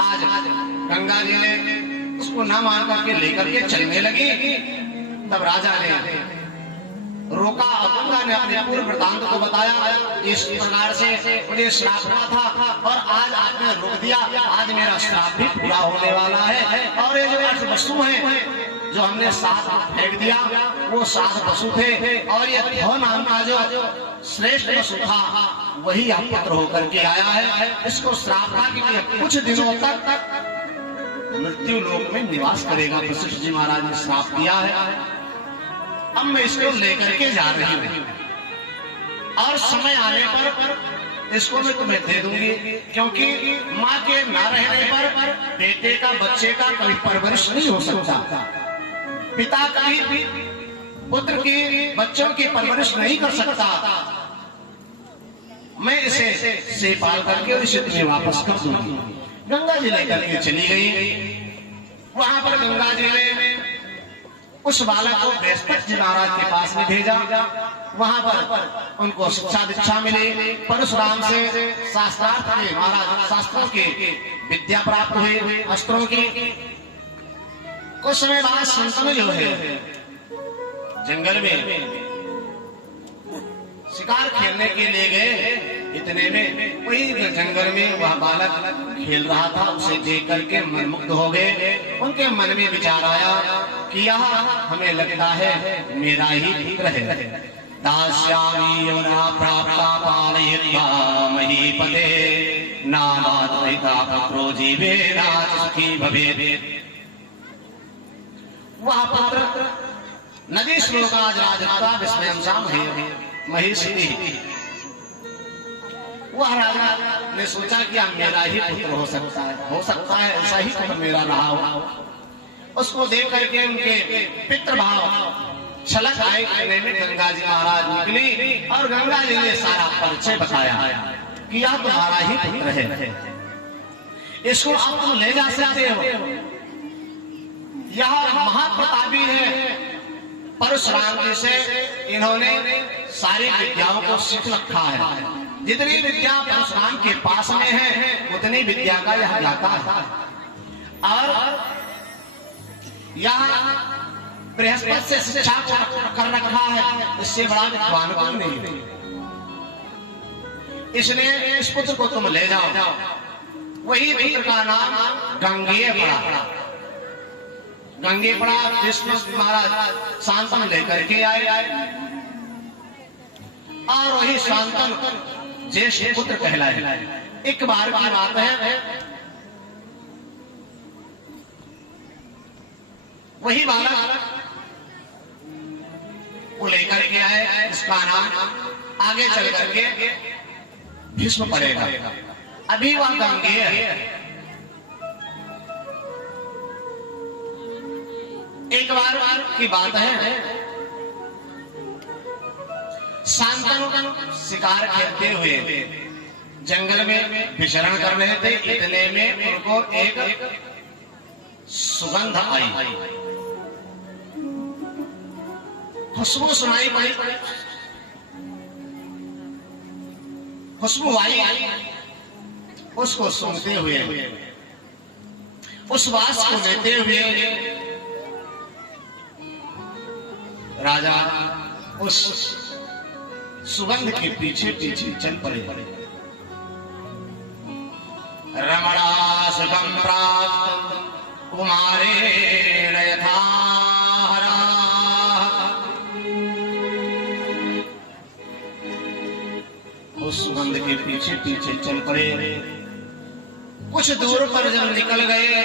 आज गंगा जी ने उसको ना मान करके लेकर के चलने लगी। तब राजा ने रोका। गंगा ने अपने पूरे वृत्तांत को बताया, इस प्रकार से मुझे श्राप हुआ था और आज आपने रोक दिया, आज मेरा श्राप भी पूरा होने वाला है। और ये जो 8 वसु हैं जो हमने 7 फेंक दिया, वो 7 वसु थे और ये धो नाम का जो श्रेष्ठ वसु था वही आप पुत्र होकर के आया है। इसको श्राप था कि कुछ दिनों तक मृत्यु लोक में निवास करेगा। वशिष्ठ जी महाराज ने श्राप दिया है। अब मैं इसको लेकर के जा रही हूँ और समय आने पर इसको मैं तुम्हें दे दूंगी, क्योंकि माँ के ना रहने पर बेटे का, बच्चे का कभी परवरिश नहीं हो सकता। पिता की पुत्र की, बच्चों की परवरिश नहीं कर सकता। मैं इसे से पाल करके और इसे तुम्हें वापस कर दूंगी। गंगा जी लेकर के चली गई। वहां पर गंगा जी ने उस बालक को बृहस्पति जी महाराज के पास में भेजा। वहां पर उनको शिक्षा दीक्षा मिली, परशुराम से शास्त्रार्थ के महाराज शास्त्रों की विद्या प्राप्त हुई, अस्त्रों की। कुछ समय बाद संतन जो है जंगल में शिकार खेलने के लिए गए। इतने में वही जंगल में वह बालक खेल रहा था, उसे देख करके मनमुग्ध हो गए। उनके मन में विचार आया कि यह हमें लगता है मेरा ही पुत्र है। दास्यामि यमुना प्राप्ता पालयित्वा महीपते नामात्मैका पुत्रो जीवेना सुखी भवेत्। वह पुत्र नदी श्लोका राजमाता विस्मयंसा महीषी। वह राजा ने सोचा कि अब मेरा ही पुत्र हो सकता है ऐसा ही पुत्र मेरा रहा हो। उसको देख करके उनके पितृभाव छलक आए। कहने में गंगा जी महाराज निकली और गंगा जी ने सारा परिचय बताया कि यह तुम्हारा ही पुत्र है, इसको आप तुम ले जा सकते हो। यह महाप्रतापी है। परशुराम जी से इन्होंने सारी विद्याओं को सीख रखा है। जितनी विद्या परशुराम के पास में है उतनी विद्या का यह ज्ञाता है। और यह बृहस्पति से शिक्षा कर रखा है, इससे बड़ा विद्वान कोई नहीं। इसलिए इस पुत्र को तुम ले जाओ। वही पुत्र का नाम गंगेय पड़ा। गंगे पड़ा विष्णु महाराज शांतन लेकर के आए और वही शांतन ज्येष्ठ पुत्र कहलाए। एक बार की बात है, वही बालक वो लेकर के आए। इसका नाम आगे चल करके भीष्म पड़ेगा। अभी वह गंगेय है। एक बार की बात है, शांतनु शिकार खेलते हुए जंगल में विचरण कर रहे थे। इतने में उनको एक सुगंध आई, खुशबू सुनाई पड़ी। खुशबू आई, उसको सूंघते हुए, उस वास को लेते हुए राजा उस सुगंध के पीछे पीछे चल पड़े। रमणा सुगम प्राप्त कुमारेण यथाहरा। उस सुगंध के पीछे पीछे चल पड़े। कुछ दूर पर जब निकल गए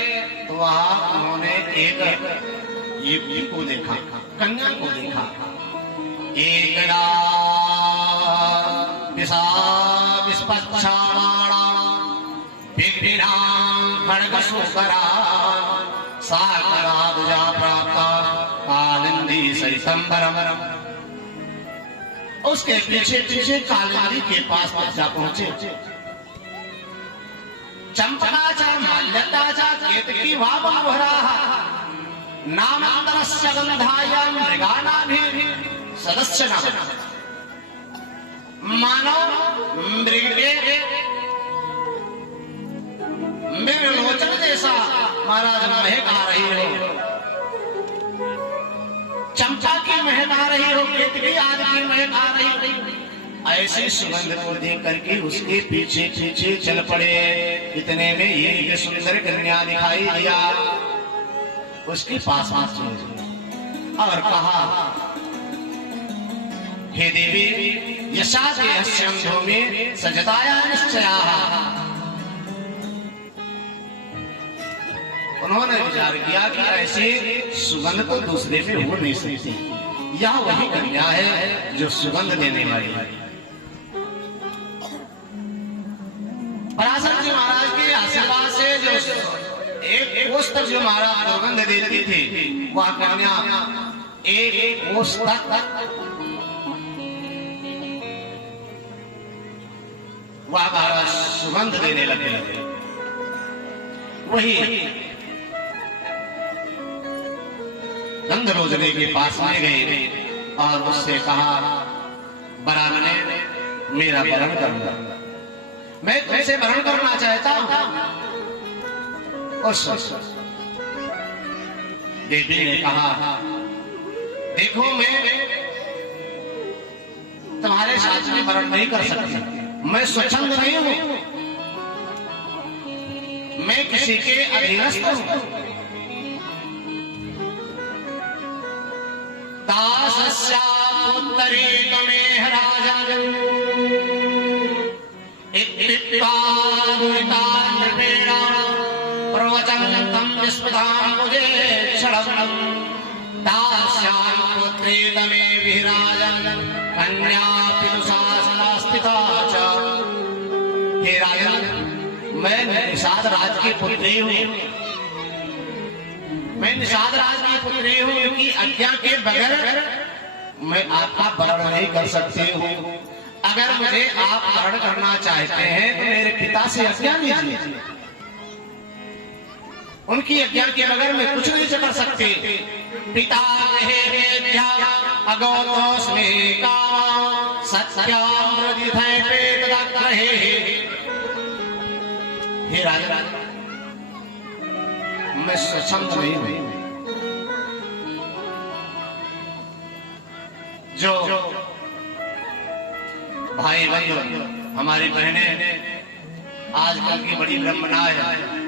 तो वहां उन्होंने एक युवती को देखा, कन्या को देखा। एकदा विस्पच्छामाणा विघ्नां खड्गशूकरा साकराब्जा प्राप्ता कालिंदी सरितंबरम। उसके पीछे पीछे कालिंदी के पास जा पहुंचे। चंपका च माल्यता च केतकी वावराः नामांतरस्य गंधायां मृगानाभिः सदस्यनः। मानव मृगलोचन जैसा महाराज महक आ रही हो, चंपा की महक आ रही हो, केतकी आदि की महक आ रही हो। ऐसी सुगंध को देख करके उसके पीछे पीछे चल पड़े। इतने में ये सुंदर कन्या दिखाई दिया। उसके पास और कहा, हे देवी यशाते हस्यंधो में सजताया निश्चयाः। उन्होंने विचार किया कि ऐसी सुगंध तो दूसरे में हो नहीं सकती। यह वही कन्या है जो सुगंध देने वाली है। पराशर जी महाराज के आशीर्वाद से जो एक कोष तक जो महाराज सुगंध देती थी, वह कन्या एक कोष तक वह महाराज सुगंध देने लगे। वही चंद्रलोचने के पास ले गए और उससे कहा, बराने मेरा वरण करना, मैं तुमसे वरण करना चाहता हूं। उस देवी ने कहा, देखो मैं तुम्हारे साथ में वरण नहीं कर सकती, मैं स्वच्छंद नहीं हूं, मैं किसी के अधीनस्थ हूं। दासस्या पुत्तरी त्वमेह राजन् इत्युक्त्वा दुरितान्नृपेण प्रवचनं तं विस्मृतां मुजेक्षणं। दास्यां पुत्री तमेभिः राजन् कन्या पितुशासना स्थिता च। हे राजन्, मैं निषाद राज की पुत्री हूँ, मैं निषाद राज की पुत्री हूँ, क्योंकि आज्ञा के बगैर मैं आपका वरण नहीं कर सकती हूँ। अगर मुझे आप वरण करना चाहते हैं तो मेरे पिता से आज्ञा लीजिए, उनकी आज्ञा के बगैर मैं कुछ नहीं कर सकती। पिता अगौतोस्मि कामं सत्यामृतै पेतदग्रहे। हे राजा, मैं स्वच्छंद नहीं हूं, जो भाई भाइयों, हमारी बहनें आजकल की बड़ी ब्रह्मणाएं हैं,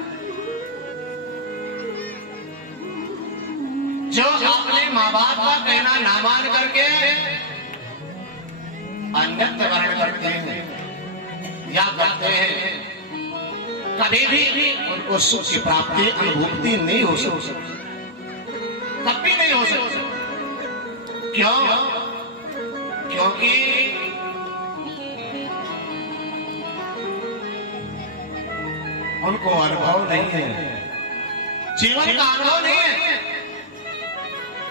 जो अपने माँ बाप का कहना ना मान करके अन्यत्र वर्ण करते हैं या करते हैं, कभी भी उनको सुख की प्राप्ति अनुभूति नहीं हो सकती, कभी नहीं हो सकती। क्यों? क्योंकि उनको अनुभव नहीं है, जीवन का अनुभव नहीं है।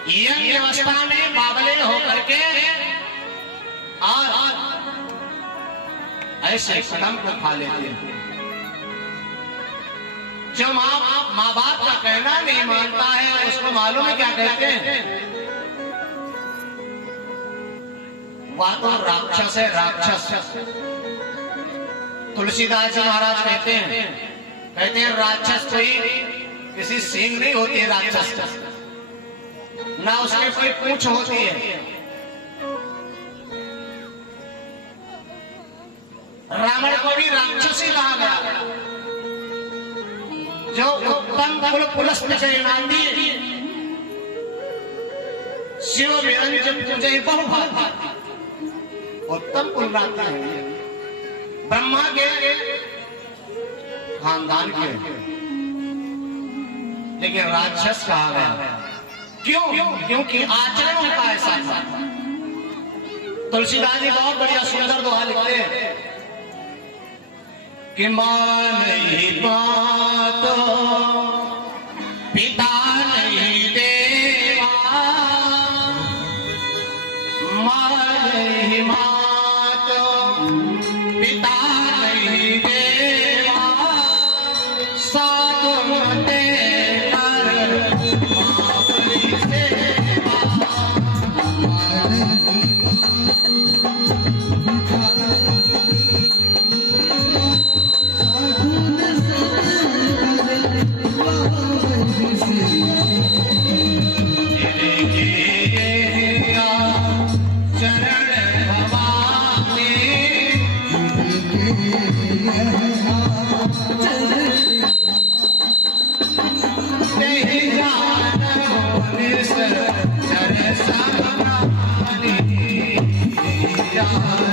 यंग अवस्था में बाबले होकर के और ऐसे कदम को खा लेते हैं। जो माँ बाप का कहना नहीं मानता है, उसको मालूम है क्या कहते हैं? वह तो राक्षस है, राक्षस। तुलसीदास जी महाराज कहते हैं राक्षस कोई किसी सींग नहीं होती है, राक्षस ना उसमें कोई पूंछ होती है। रावण को भी राक्षस ही कहा गया, जो उत्तम कुल पुलस्त चैनांदी शिव विरंजन पूजे बहुभाती, उत्तम कुल राता है, ब्रह्मा के खानदान के, लेकिन राक्षस कहा गया। क्यों? क्योंकि आचरण उनका ऐसा था। तुलसीदास जी बहुत बढ़िया सुंदर दोहा लिखते हैं कि मां नहीं बात पिता नहीं देवा, मां नहीं मात पिता नहीं देवा, साधु Yeah.